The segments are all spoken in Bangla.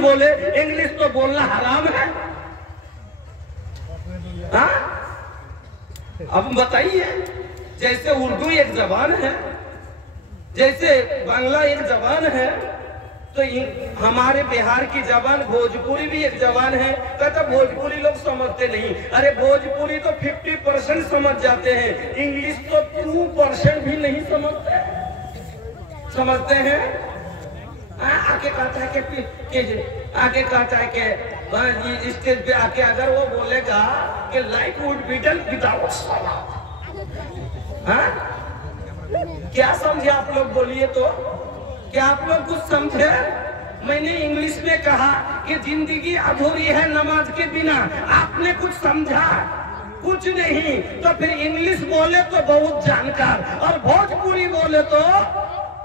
बोले इंग्लिश तो बोलना हराम है। हाँ? अब बताइए, जैसे उर्दू एक जबान है, जैसे बांग्ला एक जबान है, तो हमारे बिहार की जबान भोजपुरी भी एक जबान है। कहता भोजपुरी लोग समझते नहीं। अरे भोजपुरी तो 50% समझ जाते हैं, इंग्लिश तो 2% भी नहीं समझते हैं। आके कहता है कि आगे कहता है कि स्टेज पे आके अगर वो बोलेगा कि life would be done without salad, क्या समझे आप लोग? बोलिए तो, क्या आप लोग कुछ समझे? मैंने इंग्लिश में कहा कि जिंदगी अधूरी है नमाज के बिना। आपने कुछ समझा? कुछ नहीं। तो फिर इंग्लिश बोले तो बहुत जानकार, और भोजपुरी बोले तो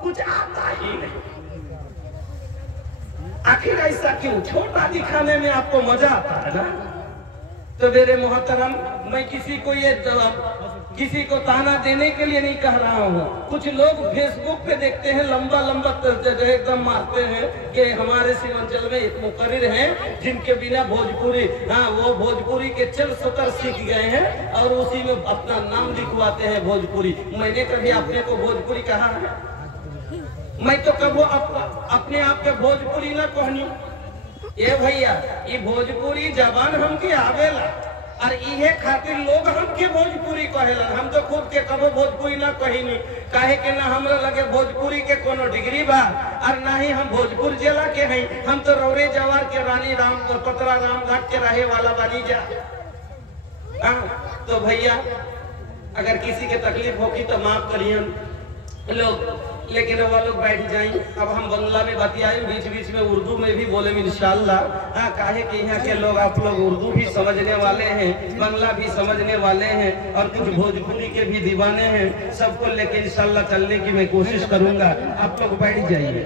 कुछ आता ही नहीं। आखिर ऐसा क्यों? छोटा दिखाने में आपको मजा आता है ना। तो मेरे मोहतरम, मैं किसी को ताना देने के लिए नहीं कह रहा हूँ। कुछ लोग फेसबुक पे देखते हैं, लंबा लंबा एकदम मारते हैं कि हमारे सीमांचल में एक मुकर्रिर हैं जिनके बिना भोजपुरी, वो भोजपुरी के चल सतर सीख गए हैं और उसी में अपना नाम लिखवाते हैं भोजपुरी। मैंने कभी अपने को भोजपुरी कहा है? मैं तो कभी अपने आप के भोजपुरी ना कहनी। ये भैया, ये भोजपुरी जबान हमके आवेला, और इहे खातिर लोग हमके भोजपुरी कहेलन। हम तो खुद के कबो भोजपुरी ना कहिनी, काहे के ना हमरा लगे भोजपुरी के कोनो डिग्री बा, और ना ही हम भोजपुर जिला के हैं। हम तो रौरे जवार के रानी राम पतरा रामघाट के रहे वाला बानी जा। तो भैया, अगर किसी के तकलीफ होगी तो माफ करिए लोग, लेकिन वो लोग बैठ जाएं। अब हम बांग्ला में बतियाए, बीच बीच में उर्दू में भी बोले इंशाल्लाह। काहे कि यहाँ के लोग, आप लोग उर्दू भी समझने वाले हैं, बांग्ला भी समझने वाले हैं, और कुछ भोजपुरी के भी दीवाने हैं। सबको लेके इंशाल्लाह चलने की मैं कोशिश करूंगा। आप लोग बैठ जाइए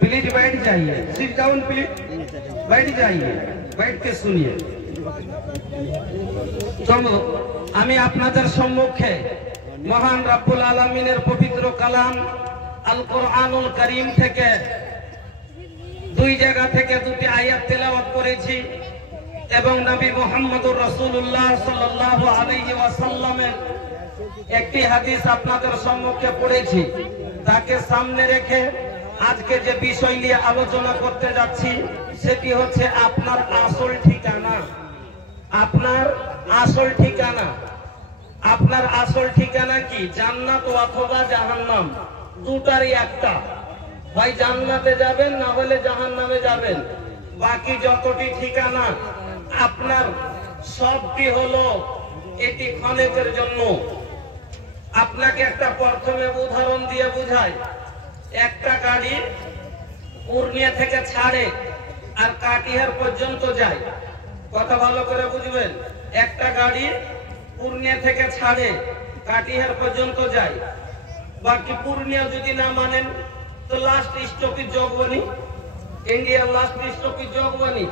प्लीज, बैठ जाइए, सिट डाउन प्लीज, बैठ जाइए, बैठ के सुनिए। আমি আপনাদের সম্মুখে মহান রব্বুল আলামিনের পবিত্র কালাম আল কোরআনুল কারীম থেকে দুই জায়গা থেকে দুটি আয়াত তেলাওয়াত করেছি এবং নবী মুহাম্মদুর রাসূলুল্লাহ সাল্লাল্লাহু আলাইহি ওয়াসাল্লামের একটি হাদিস আপনাদের সম্মুখে পড়েছি। তাকে সামনে রেখে আজকে যে বিষয় নিয়ে আলোচনা করতে যাচ্ছি সেটি হচ্ছে আপনার আসল ঠিকানা। আপনার আসল ঠিকানা, আপনার আসল ঠিকানা কি? জান্নাত অথবা জাহান্নাম, দুটারই একটা। ভাই জান্নাতে যাবেন, না হলে জাহান্নামে যাবেন। বাকি যতটি ঠিকানা আপনার সবটি হলো এটি ক্ষণিকের জন্য। আপনাকে একটা প্রথমে উদাহরণ দিয়ে বুঝাই। একটা গাড়ি পূর্ণিয়া থেকে ছাড়ে আর কাটিহার পর্যন্ত যায়। কথা ভালো করে বুঝবেন। একটা গাড়ি পূর্ণিয়া থেকে ছাড়ে কাটিহার পর্যন্ত যায়। বাকি পূর্ণিয়া যদি না মানেন তো লাস্ট স্টপেজ জগবনি, ইন্ডিয়ার লাস্ট স্টপেজ জগবনি।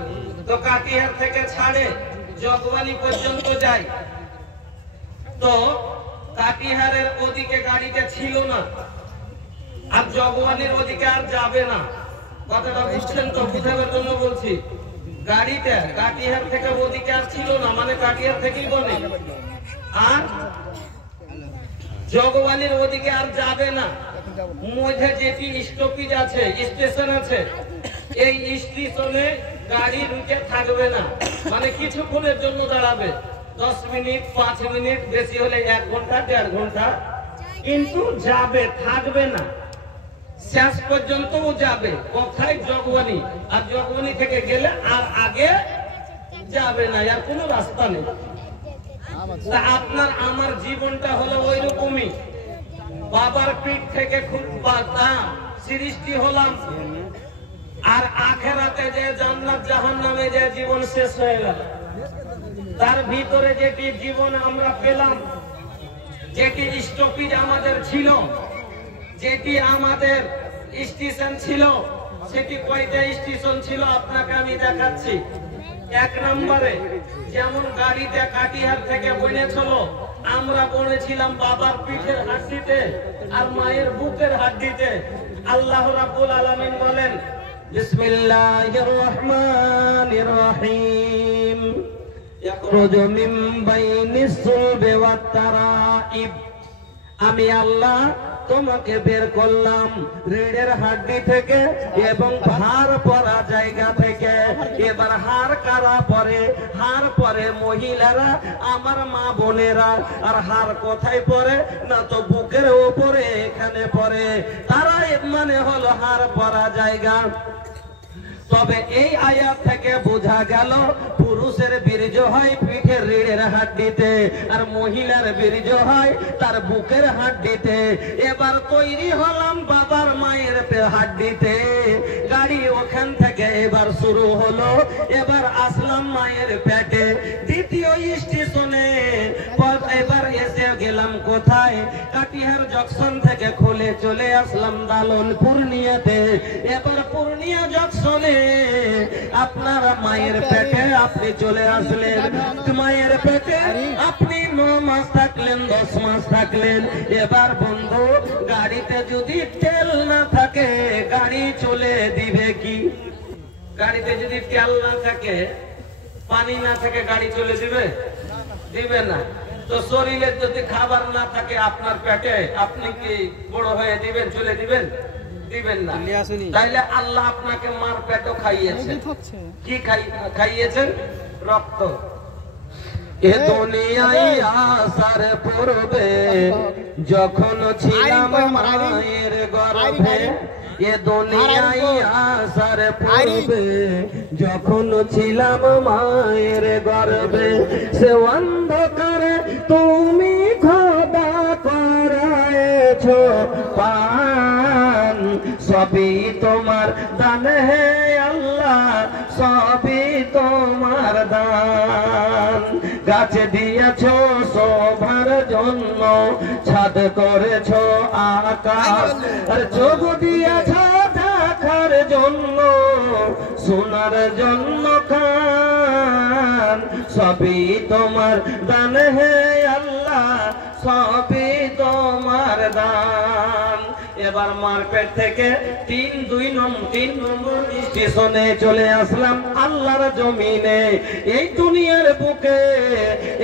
তো কাটিহার থেকে ছাড়ে জগবনি পর্যন্ত যায়। তো কাটিহারের ওদিকে গাড়িটা ছিল না, আর জগবনির ওদিকে আর যাবে না। কথাটা বুঝছেন তো? বুঝাবার জন্য বলছি। গাড়িটা কাটিহার থেকে ওদিকে আর ছিল না, মানে কাটিহার থেকেই বনে, আর জগবানির ওদিকে আর যাবে না। মধ্যে যেটি স্টপেজ আছে, স্টেশন আছে, এই স্টেশনে গাড়ি রুকে থাকবে না, মানে কিছুক্ষণের জন্য দাঁড়াবে। 10 মিনিট, 5 মিনিট, বেশি হলে 1 ঘন্টা, 1.5 ঘন্টা, কিন্তু যাবে, থাকবে না। শেষ পর্যন্ত ও যাবে কোথায়? জগবানি। আর জগবানি থেকে গেলে আর আগে যাবে না, আর কোনো রাস্তা নেই। আপনার আমার জীবনটা হলো ওই রকমই। বাবার পিঠ থেকে খুব সৃষ্টি হলাম, আর আখেরাতে যে জান্নাত জাহান্নামে যে জীবন শেষ হয়ে গেল। তার ভিতরে যেটি জীবন আমরা পেলাম, যেটি স্টপেজ আমাদের ছিল, যেটি আমাদের স্টেশন ছিল, সেটি কয়টা স্টেশন ছিল আপনাকে আমি দেখাচ্ছি। 1 নম্বরে যেমন গাড়িতে কাটিহার থেকে বনেছিল, আমরা বনেছিলাম বাবার পিঠের হাড্ডিতে আর মায়ের বুকের হাড্ডিতে। আল্লাহ রাব্বুল আলামিন বলেন, বিসমিল্লাহির রহমানির রহিম। ইয়াখরুজু মিন বাইনিস সুলবি ওয়াত তারাইব। আমি আল্লাহ তোমাকে বের করলাম রিড়ের হাড্ডি থেকে এবং হাড় পরা জায়গা থেকে। এবার হাড় কারা পরে? হাড় পরে মহিলারা, আমার মা বোনেরা। আর হাড় কোথায় পরে? না তো বুকের উপরে, এখানে পরে। তারা মানে হলো হাড় পরা জায়গা। তবে এই আয়াত থেকে বোঝা গেল পুরুষের বীর্য হয় পিঠের রিড়ের হাড্ডিতে, আর মহিলার বীর্য হয় তার বুকের হাড্ডিতে। এবার তৈরি হলাম বাবার মায়ের হাড্ডিতে, গাড়ি ওখান থেকে এবার শুরু হলো। এবার আসলাম মায়ের পেটে, দ্বিতীয় স্টেশনে। এবার এসে গেলাম কোথায়? কাটিহার জংশন থেকে খুলে চলে আসলাম দালন পূর্ণিয়াতে। এবার পূর্ণিয়া জংশনে আপনার মায়ের পেটে আপনি চলে আসলেন। মায়ের পেটে আপনি 9 মাস থাকলেন, 10 মাস থাকলেন। এবার বন্ধু, গাড়িতে যদি তেল না থাকে গাড়ি চলে দিবে কি? গাড়িতে যদি তেল না থাকে, পানি না থাকে, গাড়ি চলে দিবে? দিবে না। তো শরীরে যদি খাবার না থাকে আপনার পেটে, আপনি কি বড় হয়ে দিবেন? চলে দিবেন? দিবেন না। তাইলে আল্লাহ আপনাকে মার পেটও খাইয়েছেন। কি খাইয়েছেন? রক্ত। এ দুনিয়ায় আসার পূর্বে যখন ছিলাম মায়ের গর্ভে, এ দুনিয়ায় আসার পূর্বে যখন ছিলাম মায়ের গর্ভে, সে অন্ধকারে তুমি খোদা করায়েছো পান। সবই তোমার দান হে আল্লাহ, সবই তোমার দান। গাছে দিয়েছো শোভার জন্য, ছাদ করেছো আকাশ, আর চোখ দিয়েছো দেখার জন্য, শোনার জন্য কান। সবই তোমার দান হে আল্লাহ, সবই তোমার দান। এবার মার পেট থেকে 3 নম্বর স্টেশনে চলে আসলাম আল্লাহর জমিনে, এই দুনিয়ার বুকে।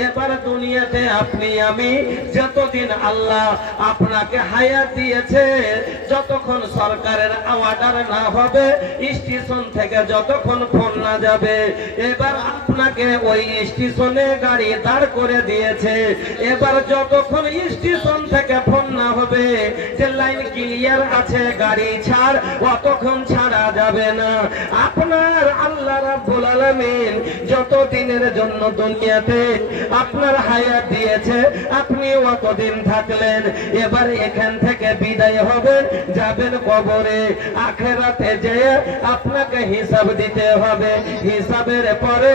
এবার দুনিয়াতে আপনি আমি যতদিন আল্লাহ আপনাকে হায়াত দিয়েছে, যতক্ষণ সরকারের অর্ডার না হবে, স্টেশন থেকে যতক্ষণ ফোন না যাবে, এবার আপনাকে ওই স্টেশনে গাড়ি দাঁড় করে দিয়েছে। এবার যতক্ষণ স্টেশন থেকে ফোন না হবে যে লাইন ক্লিয়ার আছে, গাড়ি ছাড়, অতক্ষণ ছাড়া যাবে না। আপনার আল্লাহ রাব্বুল আলামিন যত দিনের জন্য দুনিয়াতে আপনার হায়াত দিয়েছে, আপনি অতদিন থাকলেন। এবার এখান থেকে বিদায় হবেন, যাবেন কবরে। আখিরাতে যেয়ে আপনাকে হিসাব দিতে হবে। হিসাবের পরে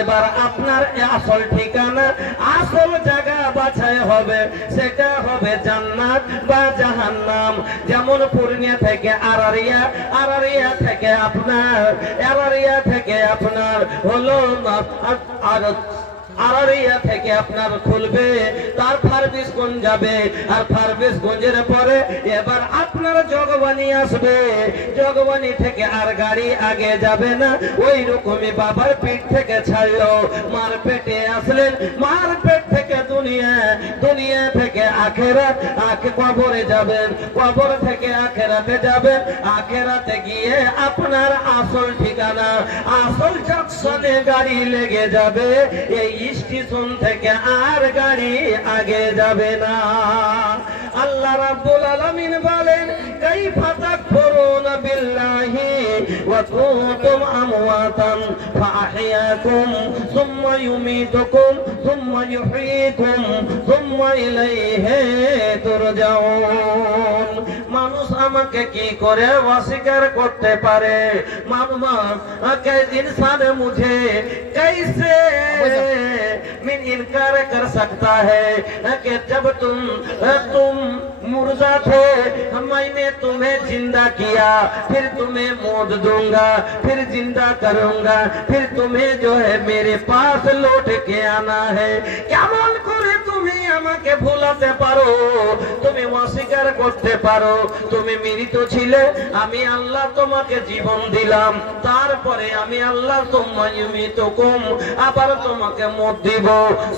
এবার আপনার আসল ঠিকানা, আসল জায়গা বাছাই হবে, সেটা হবে জান্নাত বা জাহান্নাম। যেমন পূর্ণিয়া থেকে আরারিয়া, আরারিয়া থেকে আপনার হলো আরারিয়া থেকে আপনার খুলবে, তার ফারবিসগঞ্জ যাবে, আর ফারবিসগঞ্জের পরে এবার আপনার জগবানি আসবে। জগবানি থেকে আর গাড়ি আগে যাবে না। ওই রকমই বাবার পেট থেকে ছাড়লো, মার পেটে আসলেন, মার পেট থেকে দুনিয়া, দুনিয়া থেকে আখেরাত, কবরে যাবেন, কবর থেকে আখেরাতে যাবেন। আখেরাতে গিয়ে আপনার আসল ঠিকানা, আসল জংশনে গাড়ি লেগে যাবে। এই স্টেশন থেকে আর গাড়ি আগে যাবে না। আল্লাহ রাব্বুল আলামিন বলেন, কাইফা তাকফুরুনা বিল্লাহি ওয়া কুনতুম আমওয়াতান ফাআহইয়াকুম সুম্মা ইউমীতুকুম সুম্মা ইউহয়ীকুম সুম্মা ইলাইহি তুরজাউন। মানুষ আমাকে কি করে অস্বীকার করতে পারে? इंसान मुझे कैसे मिन इनकार कर सकता है कि जब तुम मुर्दा थे, मैंने तुम्हें जिंदा किया, फिर तुम्हें मौत दूंगा, फिर जिंदा करूंगा, फिर तुम्हें जो है मेरे पास लौट के आना है। क्या मान करे तुम्हें আমাকে ভুলাতে পারো, তুমি অস্বীকার করতে পারো তুমি মৃত ছিলে, আমি আল্লাহ তোমাকে জীবন দিলাম, তারপরে আমি আল্লাহ সুম্মা ইউমীতুকুম আবার তোমাকে মত দিব,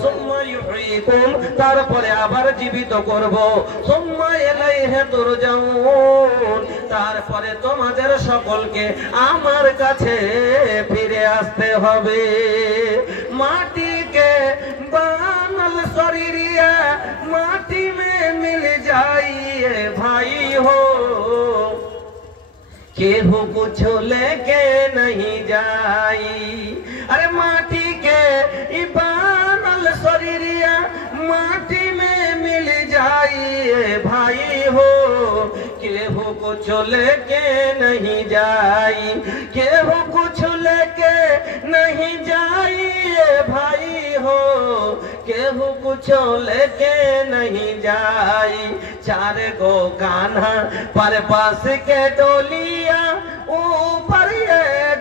সুম্মা ইউহয়িকুম তারপরে আবার জীবিত করব, সুম্মা ইলাইহি তুরজাউন তারপরে তোমাদের সকলকে আমার কাছে ফিরে আসতে হবে। মাটিকে বানাল শরীরিয়া মাটি মে মিল যাইয়ে ভাই हो, केहू कुछ लेके नहीं जाई। अरे माटी के बानल शरीरिया माटी में मिल जाई भाई हो, केहू कुछ लेके नहीं जाई, केहू कुछ लेके नहीं जाई भाई हो, केहू कुछ लेके नहीं जाई। चार गो कान्हा पर पास के डोलिया ऊपर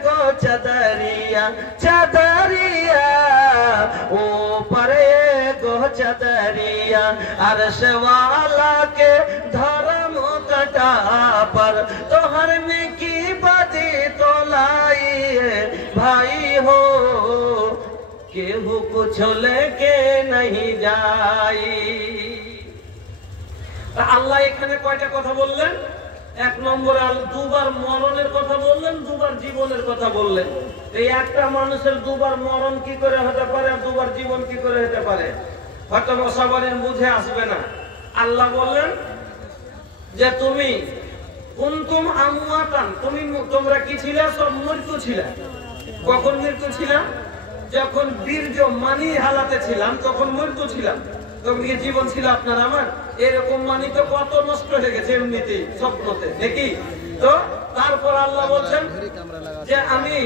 गो चदरिया चदरिया ऊपर गो चदरिया, अर्श वाला के धर्म कटा पर तोहर में की बदी तो लाई भाई हो, केहू कुछ लेके नहीं जाई। আল্লাহ এখানে কয়টা কথা বললেন? এক নম্বরে দুবার মরণের কথা বললেন, দুবার জীবনের কথা বললেন। এই একটা মানুষের দুবার মরণ কি করে হতে পারে আর দুবার জীবন কি করে হতে পারে? হয়তো সবারই বুঝে আসবে না। আল্লাহ বললেন যে তুমি কুনতুম আমওয়াতান, তোমরা কি ছিলে? সব মৃত্যু ছিলে। কখন মৃত্যু ছিলাম? যখন বীর্য মানি হালাতে ছিলাম তখন মৃত্যু ছিলাম। তখন কি জীবন ছিল আপনার আমার? এরকম মানি তো কত নষ্ট হয়ে গেছে এমনিতেই স্বপ্নতে, দেখি তো। তারপর আল্লাহ বলছেন যে আমি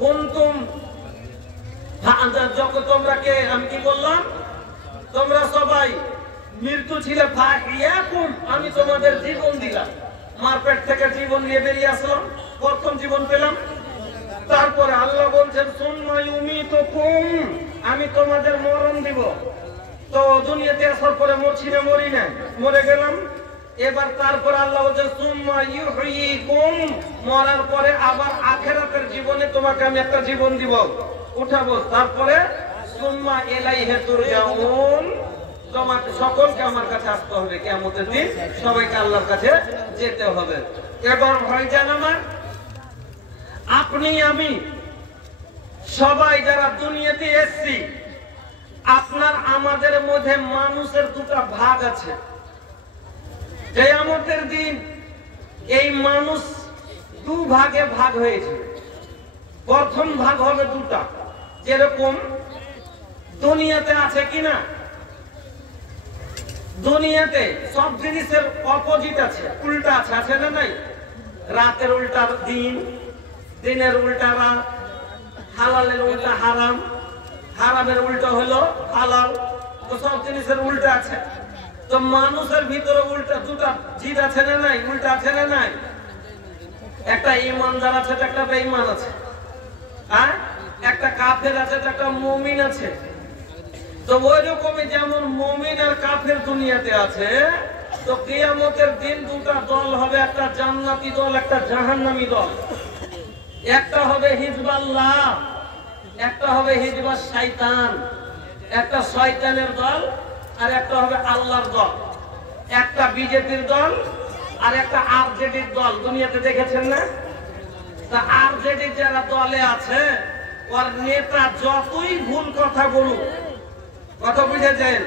কুনতুম, যখন তোমরা কে আমি কি বললাম? তোমরা সবাই মৃত্যু ছিলে, ফাহিয়াকুম আমি তোমাদের জীবন দিলাম। মার পেট থেকে জীবন নিয়ে বেরিয়ে আসলাম, প্রথম জীবন পেলাম। তারপরে আল্লাহ বলছেন সুম্মা ইউমীতুকুম আমি তোমাদের মরণ দিব। তো দুনিয়াতে আসার পরে মরছি না? মরি না, মরে গেলাম। এবার তারপর আল্লাহ বলছেন সুম্মা ইউহয়িকুম মরার পরে আবার আখিরাতের জীবনে তোমাকে আমি একটা জীবন দিব, উঠাবো। তারপরে সুম্মা ইলাইহি তুরজাউন তোমাকে সকলকে আমার কাছে আসতে হবে, কিয়ামতের দিন সবাইকে আল্লাহর কাছে যেতে হবে। এবার ভাইজান আমার, আপনি আমি সবাই যারা দুনিয়াতে এসেছি, আপনার আমাদের মধ্যে মানুষের দুটা ভাগ আছে। কিয়ামতের দিন এই মানুষ দু ভাগে ভাগ হয়েছে। প্রথম ভাগ হবে দুটা, যেরকম দুনিয়াতে আছে কিনা, দুনিয়াতে সব জিনিসের অপোজিট আছে, উল্টা আছে, আছে না নাই? রাতের উল্টা দিন, দিনের উল্টা রাত, হালালের উল্টা হারাম, হারামের উল্টা হলো হালাল। তো সব জিনিসের উল্টা আছে। তো মানুষের ভিতরে উল্টা দুটা জিদ আছে না নাই? উল্টা আছে না নাই? একটা ঈমানদার আছে, একটা বেঈমান আছে, হ্যাঁ? একটা কাফের আছে, একটা মুমিন আছে। তো ওই রকমই যেমন মুমিন আর কাফের দুনিয়াতে আছে, তো কিয়ামতের দিন দুটা দল হবে, একটা জান্নাতি দল, একটা জাহান্নামী দল। একটা হবে হিজবাল্লাহ, একটা হবে হিজবাস শয়তান। একটা শয়তানের দল আর একটা হবে আল্লাহর দল। একটা বিজেপির দল আর একটা আরজেডির দল। দুনিয়াতে দেখেছেন না? তা আরজেডি যারা দলে আছে, ওর নেতা যতই ভুল কথা বলুক, কথা বুঝেছেন,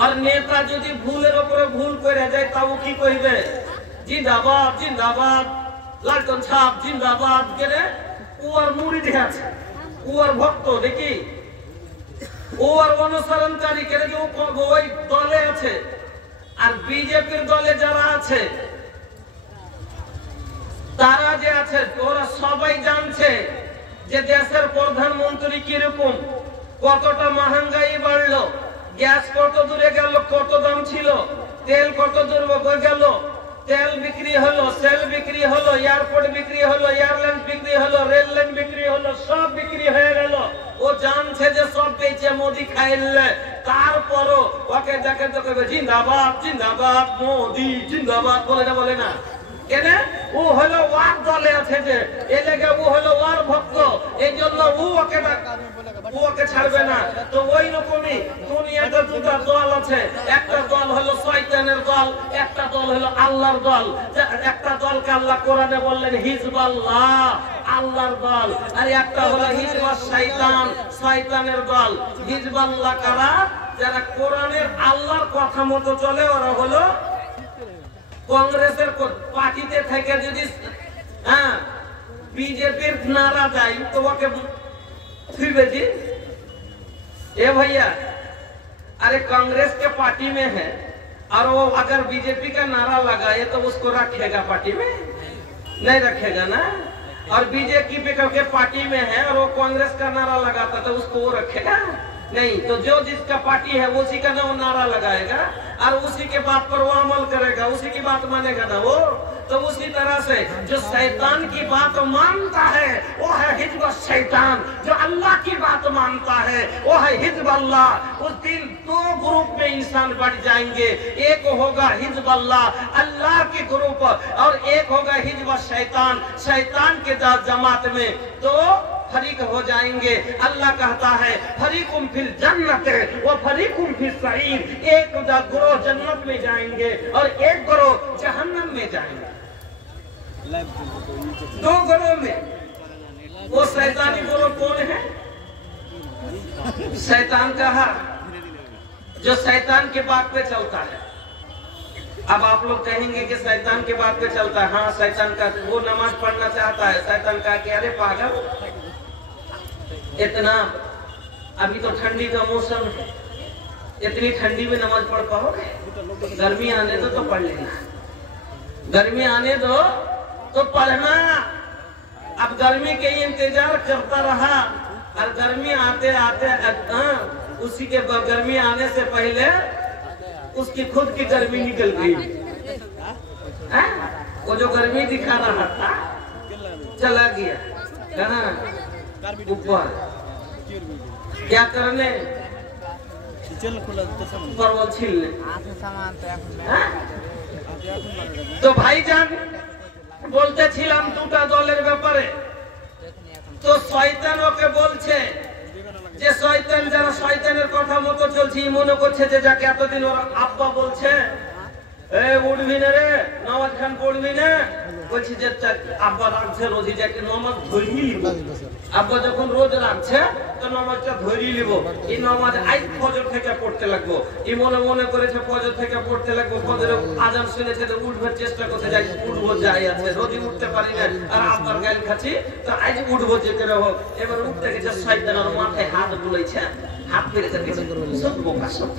ওর নেতা যদি ভুলের উপরে ভুল করে যায় তাও কি কইবে? জিন্দাবাদ জিন্দাবাদ, লালটন ছাপ জিন্দাবাদ। কেরে ওর মুড়ি আছে, ওর ভক্ত, দেখি ওর অনুসরণকারী, কেরে যে ওই দলে আছে। আর বিজেপির দলে যারা আছে, তারা যে আছে, ওরা সবাই জানছে যে দেশের প্রধানমন্ত্রী কিরকম, কতটা মহাঙ্গাই বাড়লো, গ্যাস কত দূরে গেল, কত দাম ছিল, তেল কত দূর গেল, তেল বিক্রি হলো, সেল বিক্রি হলো, এয়ারপোর্ট বিক্রি হলো, এয়ারলাইন বিক্রি হলো, রেল লাইন বিক্রি হলো, সব বিক্রি হয়ে গেল। ও জানছে যে সব পেয়েছে মোদি খাইলে। তারপর তো কইবে জিন্দাবাদ জিন্দাবাদ মোদি জিন্দাবাদ বলে না কেন? ও হলো ওয়ার দলে আছে, যে এই লেগে ও হলো ওয়ার ভক্ত, এই জন্য ওকে ছাড়বে না। তো ওই রকমই দুনিয়াতে দুটো দল আছে, একটা দল হলো শয়তানের দল, একটা দল হলো আল্লাহর দল। একটা দলকে আল্লাহ কোরআনে বললেন হিজবুল্লাহ, আল্লাহর দল, আর একটা হলো হিজবুশ শয়তান, শয়তানের দল। হিজবুল্লাহ কারা? যারা কোরআনের আল্লাহর কথা মতো চলে, ওরা হলো কংগ্রেসের পার্টিতে থেকে যদি बीजेपी नारा जाए तो वो के फिर जी ए भैया, अरे कांग्रेस के पार्टी में है और वो अगर बीजेपी का नारा लगाए तो उसको रखेगा पार्टी में? नहीं रखेगा ना। और बीजेपी के पार्टी में है और वो कांग्रेस का नारा लगाता तो उसको वो रखेगा नहीं। तो जो जिसका पार्टी है उसी का ना वो नारा लगाएगा और उसी के बात पर वो अमल करेगा, उसी की बात मानेगा ना वो। तो उसी तरह से जो शैतान की बात मानता है वो है हिजबुश शैतान, जो अल्लाह की बात मानता है वो है हिजबुल्लाह। उस दिन दो ग्रुप में इंसान बढ़ जाएंगे, एक होगा हिजबुल्लाह अल्लाह के ग्रुप और एक होगा हिजबुश शैतान, शैतान के जमात में। तो फरीक हो जाएंगे। अल्लाह कहता है फरीकुम फिल जन्नत व फरीकुम फिस सईर, एक ग्रोह जन्नत में जाएंगे और एक ग्रोह जहन्नम में जाएंगे। दो ग्रोह में वो शैतानी ग्रोह कौन है? शैतान कहा जो शैतान के बात पे चलता है। अब आप लोग कहेंगे कि शैतान के बात पे चलता है। हाँ, शैतान का वो नमाज पढ़ना चाहता है। शैतान कहा कि अरे पागल, इतना अभी तो ठंडी का मौसम है, इतनी ठंडी में नमाज पढ़ पाओगे? गर्मी आने दो तो पढ़ लेना, गर्मी आने दो तो पढ़ना। अब गर्मी के इंतजार करता रहा और गर्मी आते आते उसी के गर्मी आने से पहले उसकी खुद की गर्मी निकल गई। वो जो गर्मी दिखा रहा था चला गया कहाँ? ऊपर। क्या करने? परवल छीलने। तो भाईजान বলতে ছিলাম দুটা দলের ব্যাপারে। তো শয়তান ওকে বলছে যে শয়তান যারা শয়তানের কথা মতো চলছে, মনে করছে যে যাকে এতদিন ওর আব্বা বলছে এ উঠবি না রে, নামাজ খান পড়বি না, বলছি যে আব্বা রাখছে রোজই যাকে নামাজ ধরিয়ে নিব। আব্বা যখন রোজ রাখছে তো নামাজটা ধরিয়ে নিব। এই নামাজ আজ ফজর থেকে পড়তে লাগবো। এই মনে মনে করেছে ফজর থেকে পড়তে লাগবো। ফজরে আজান শুনেছে তো উঠবার চেষ্টা করতে যাই, উঠবো যাই আছে, রোজই উঠতে পারি না আর আব্বার গাল খাচ্ছি, তো আজ উঠবো যে করে হোক। এবার উঠতে গেছে শয়তান ওর মাথায় হাত বুলাইছে, হাত মেরেছে পিছন সব বোকা সব।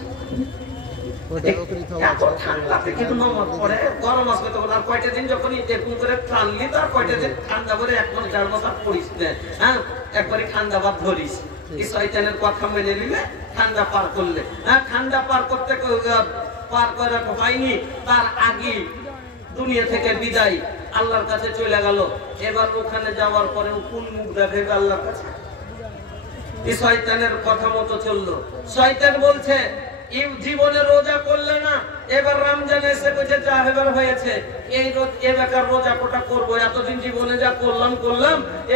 কিন্তু নামাজ পড়ে গরম আসবে তখন আর কয়টা দিন যখন এরকম করে টানলি তার কয়টা দিন ঠান্ডা করে এক মাস দেড় মাস আর পড়িস না। হ্যাঁ, একবারে ঠান্ডা ভাব ধরিস। এই শয়তানের কথা মেনে নিলে ঠান্ডা পার করলে, হ্যাঁ ঠান্ডা পার করতে পার করে হয়নি, তার আগে দুনিয়া থেকে বিদায় আল্লাহর কাছে চলে গেল। এবার ওখানে যাওয়ার পরে কোন মুখ দেখবে আল্লাহর কাছে? এই শয়তানের কথা মতো চললো। শয়তান বলছে এই জীবনে রোজা করলে না, এবার রমজান এসে বলছে যা এবার হয়েছে এই রোজ এবার রোজা কোটা করবো, এতদিন জীবনে যা করলাম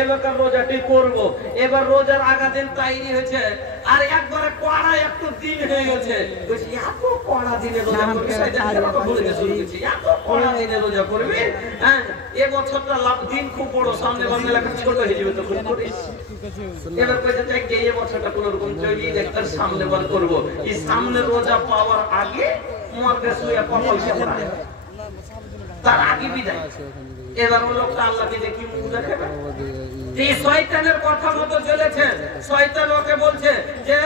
এবার রোজাটি করব। এবার রোজার আগা দিন তৈরি হয়েছে আর একবারে কড়া একটু দিন হয়ে গেছে, বলছি এত কড়া দিনে রোজা করবি? এত কড়া দিনে রোজা করবি? হ্যাঁ, এ বছরটা লাভ দিন খুব বড়, সামনে বাংলা লেখা ছোট হয়ে যাবে তখন করিস। এবার কইতে চাই যে এই বছরটা কোন রকম চলি দেখতার সামনে বার করবো। এই সামনে রোজা পাওয়ার আগে মরকে শুয়ে কপাল কেমন তার আগে বিদায়। এবার ও লোকটা আল্লাহকে দেখি মুখ দেখে না। এই শয়তানের কথা মতো চলেছে। শয়তান ওকে বলছে যে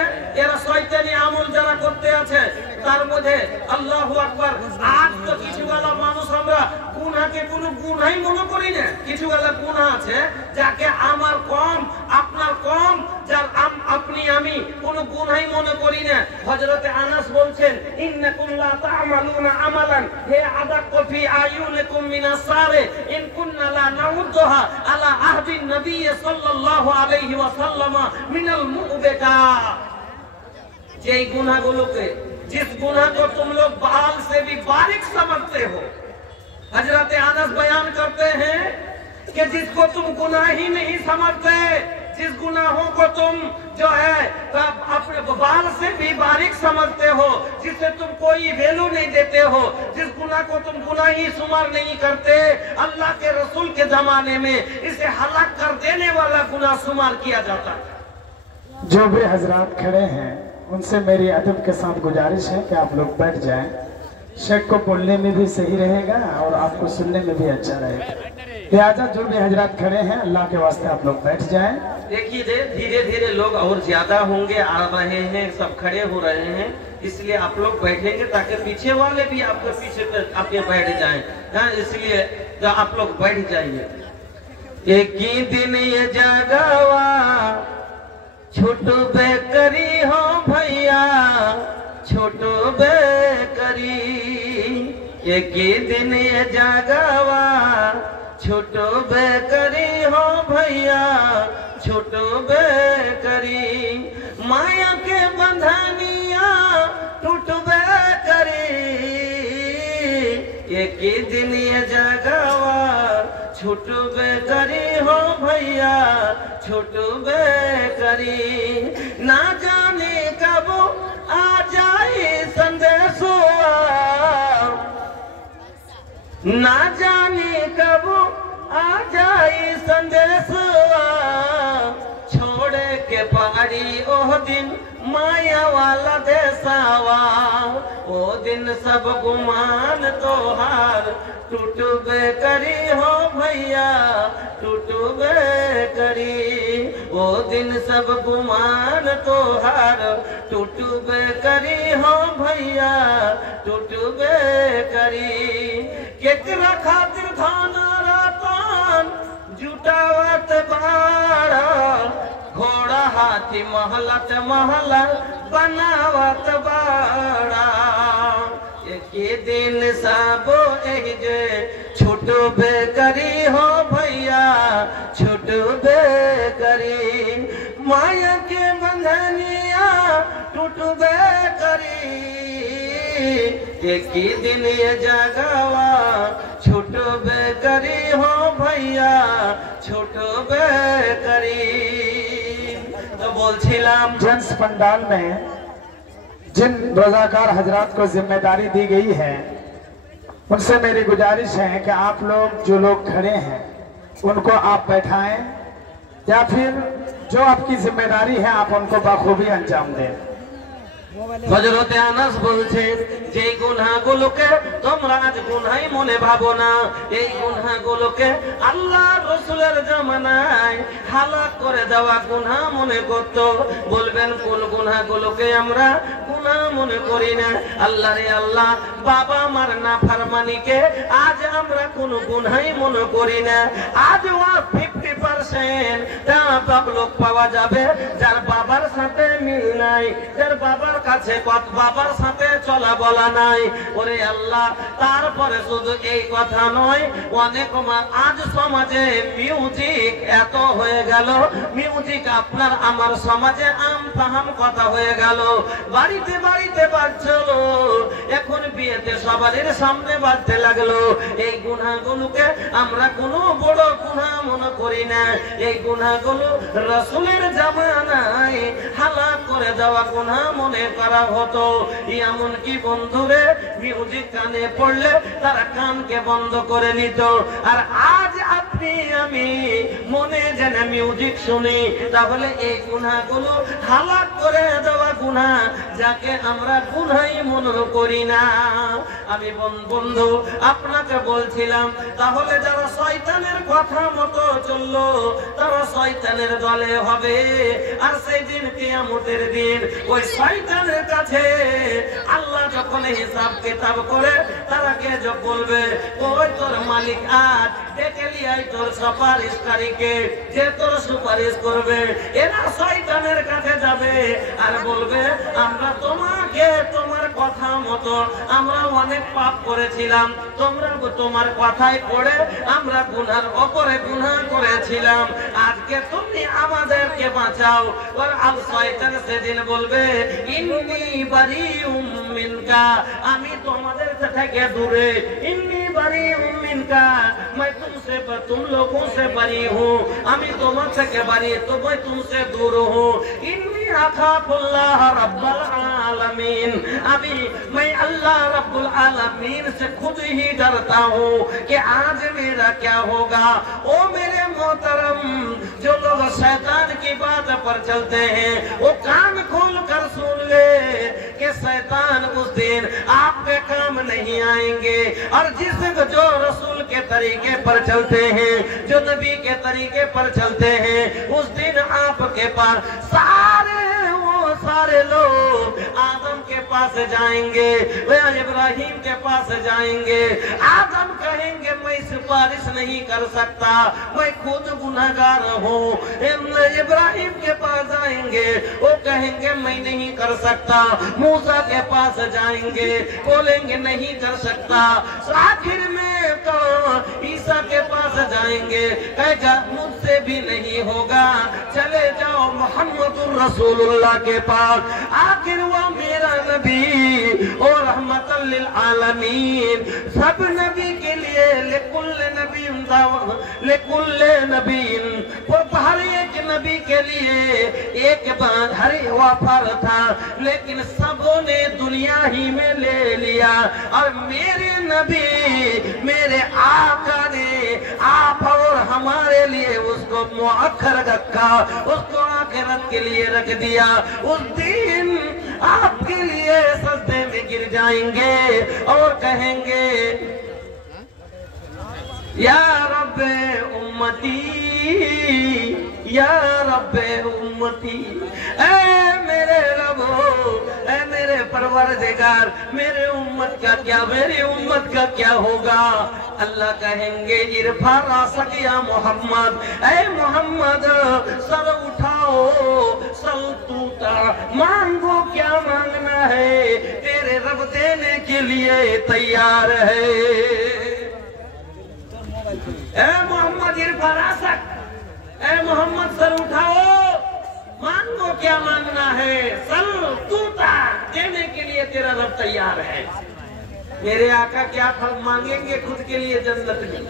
এরা শয়তানি আমল যারা করতে আছে তার মধ্যে আল্লাহু আকবার। আজ তো কিছু বেলা মানুষ আমরা গুনাহকে কোনো গুনাহই মনে করি না। কিছু বেলা গুনাহ আছে যাকে আমার কম আপনার কম, যার আপনি আমি কোনো গুনাহই মনে করি না। হযরতে আনাস বলছেন ইন্নাকুম লা তা'মালুনা আমালান হে আদাক্কু ফি আয়ুনিকুম মিনাস সারে ইন কুননা লা নাউদুহা আলা আহদিন নবী সাল্লাল্লাহু আলাইহি ওয়াসাল্লাম মিনাল মুবিকা। যেই গুনাহগুলোকে जिस गुनाह को तुम लोग बाल से भी बारीक समझते हो। हजरत अनस बयान करते हैं कि जिसको तुम गुनाह ही नहीं समझते, जिस गुनाहों को तुम जो है अपने बाल से भी बारीक समझते हो, जिससे तुम कोई वैल्यू नहीं देते हो, जिस गुनाह को तुम गुनाह ही शुमार नहीं करते, अल्लाह के रसूल के जमाने में इसे हलाक कर देने वाला गुनाह शुमार किया जाता है। जो भी हजरात खड़े हैं उनसे मेरी अदब के साथ गुजारिश है कि आप लोग बैठ जाएं। शेख को बोलने में भी सही रहेगा और आपको सुनने में भी अच्छा रहेगा। लिहाजा जो भी हजरात खड़े हैं अल्लाह के वास्ते आप लोग बैठ जाएं। देखिए धीरे धीरे लोग और ज्यादा होंगे, आ रहे हैं, सब खड़े हो रहे हैं, इसलिए आप लोग बैठेंगे ताकि पीछे वाले भी आपके पीछे आके बैठ जाएं। हाँ, इसलिए तो आप लोग बैठ जाइए। एक ही दिन ये जगवा छोटू बेकरी हो भैया, छोटू बेकरी, एक ही दिन ये जगवा छोटू बेकरी हो भैया, छोटू बेकरी, माया के बंधनिया टूट बेकरी, एक ही दिन ये जगवा छोटू बेकरी हो भैया, छोटू बेकरी, ना जाने कब आ जाए संदेशवा, ना जाने कब आ जाए संदेशवा, छोड़े के पारी ओह दिन माया वाला देसावा, ओ दिन सब गुमान तोहार टूट बेकरी हो भैया, टूट बेकरी, ओ दिन सब गुमान तोहार टूट बेकरी हो भैया, टूट बेकरी, केकरा खातिर धान रातान जुटावत बाड़ा, घोड़ा हाथी महलत महला बनावत बाड़ा, एक दिन सब एजे छोटू बेकरी हो भैया, छोटू बेकरी, माया के बंधनिया टूट बेकरी, एक ही दिन ये जगवा छोटू बेकरी हो भैया, छोटू बेकरी। तो बोलছিলাম जेंट्स पंडाल में जिन रोजाकार हजरात को जिम्मेदारी दी गई है उनसे मेरी गुजारिश है कि आप लोग जो लोग खड़े हैं उनको आप बैठाएं या फिर जो आपकी जिम्मेदारी है आप उनको बखूबी अंजाम दें। হযরত আনাস বলছেন যে গুনাহগুলোকে তোমরা আজ গুনাহই মনে ভাবো না, এই গুনাহগুলোকে আল্লাহ রাসূলের জামানায় হালাক করে দেওয়া গুনাহ মনে করত। বলবেন কোন গুনাহগুলোকে আমরা গুনাহ মনে করি না? আল্লাহ রে আল্লাহ, বাবা মার নাফরমানিকে আজ আমরা কোন গুনাহই মনে করি না। আজ 50% তা লোক পাওয়া যাবে যার বাবার সাথে মিল নাই, যার বাবার কাছে বাবার সাথে চলা বলা নাই। ওরে আল্লাহ, তারপরে শুধু এই কথা নয়, অনেক আজ সমাজে মিউজিক এত হয়ে গেল, মিউজিক আপনার আমার সমাজে আম ফাহাম কথা হয়ে গেল, বাড়িতে বাড়িতে বাজছিল, এখন বিয়েতে সবারই সামনে বাজতে লাগলো। এই গুনাহগুলোকে আমরা কোনো বড় গুনাহ মনে করি না, এই গুনাহগুলো রাসূলের জামানায় হালাক করে দেওয়া গুনাহ মনে করা হতো। এমন কি বন্ধুরে মিউজিক কানে পড়লে তারা কানকে বন্ধ করে নিত, আর আজ আপনি আমি মনে যেন মিউজিক শুনি, তাহলে এই গুনাহগুলো হালাক করে দেওয়া গুনাহ, যাকে আমরা গুনাহই মনে করি না। আমি বন্ধু আপনাকে বলছিলাম, তাহলে যারা শয়তানের কথা মতো চললো তারা শয়তানের দলে হবে, আর সেই দিন কিয়ামতের দিন ওই শয়তানের কাছে আল্লাহ যখন হিসাব কিতাব করে তারাকে যখন বলবে, ওই তোর মালিক আজ ডেকে লিয়াই তোর সুপারিশকারীকে, যে তোর সুপারিশ করবে, এরা শয়তানের কাছে যাবে আর বলবে বলবে আমরা তোমাকে তোমার কথা মতো আমরা অনেক পাপ করেছিলাম, তোমরা তোমার কথাই পড়ে আমরা গুনার ওপরে গুনাহ করেছিলাম, আজকে তুমি আমাদেরকে বাঁচাও। আর আল শয়তান সেদিন বলবে ইন্নী বারিউম মিনকা, আমি তোমাদের থেকে দূরে, ইন্নী বারিউম মিনকা, मैं तुमसे तुम लोगों से बरी हूँ, আমি তোমার থেকে বারি, তো मैं तुमसे दूर हूँ। इन्नी अखाफुल्लाह रब्बुल आलमीन, अभी मैं अल्लाह रब्बुल आलमीन से खुद ही डरता हूँ कि आज मेरा क्या होगा। ओ मेरे मोहतरम, जो लोग शैतान की बात पर चलते हैं वो कान खोल कर सुन ले कि शैतान उस दिन आपके काम नहीं आएंगे, और जो रसूल के तरीके पर चलते हैं, जो नबी के तरीके पर चलते हैं, उस दिन आपके पास सारे लोग आदम के पास जाएंगे, वे इब्राहिम के पास जाएंगे। आदम कहेंगे मैं सिफारिश नहीं कर सकता, मैं खुद गुनहगार हूँ। इब्राहिम के पास जाएंगे, वो कहेंगे मैं नहीं कर सकता। मूसा के पास जाएंगे, बोलेंगे नहीं कर सकता। आखिर में तो ईसा के पास जाएंगे, कहेगा मुझसे भी नहीं होगा। चले जाओ मोहम्मदुर रसूलुल्लाह के पास, आखिर वो मेरा नबी और रहमतल लिल आलमीन, सब नबी के लिए लिकुल्ल नबीन, हर एक नबी के लिए एक बात हर वफर था, लेकिन सबों ने दुनिया ही में ले लिया। और मेरे नबी मेरे आका ने आप और हमारे लिए उसको मुअक्खर रखा, उसको आखिरत के लिए रख दिया। उस दिन आपके लिए सजदे में गिर जाएंगे और कहेंगे या रब्बे उम्मती, या रब्बे उम्मती, ऐ मेरे रबो, ऐ मेरे परवरदिगार, मेरे उम्मत का क्या, मेरी उम्मत का क्या होगा। अल्लाह कहेंगे इरफा रासक या मोहम्मद, ऐ मोहम्मद सर उठाओ, सल तूता, मांगो क्या मांगना है, तेरे रब देने के लिए तैयार है। ऐ मोहम्मद इरफा रासक, ऐ मोहम्मद सर उठाओ, मांगो क्या मांगना है, सल तूता, देने के लिए तेरा रब तैयार है। मेरे आका क्या फल मांगेंगे खुद के लिए जन्नत में,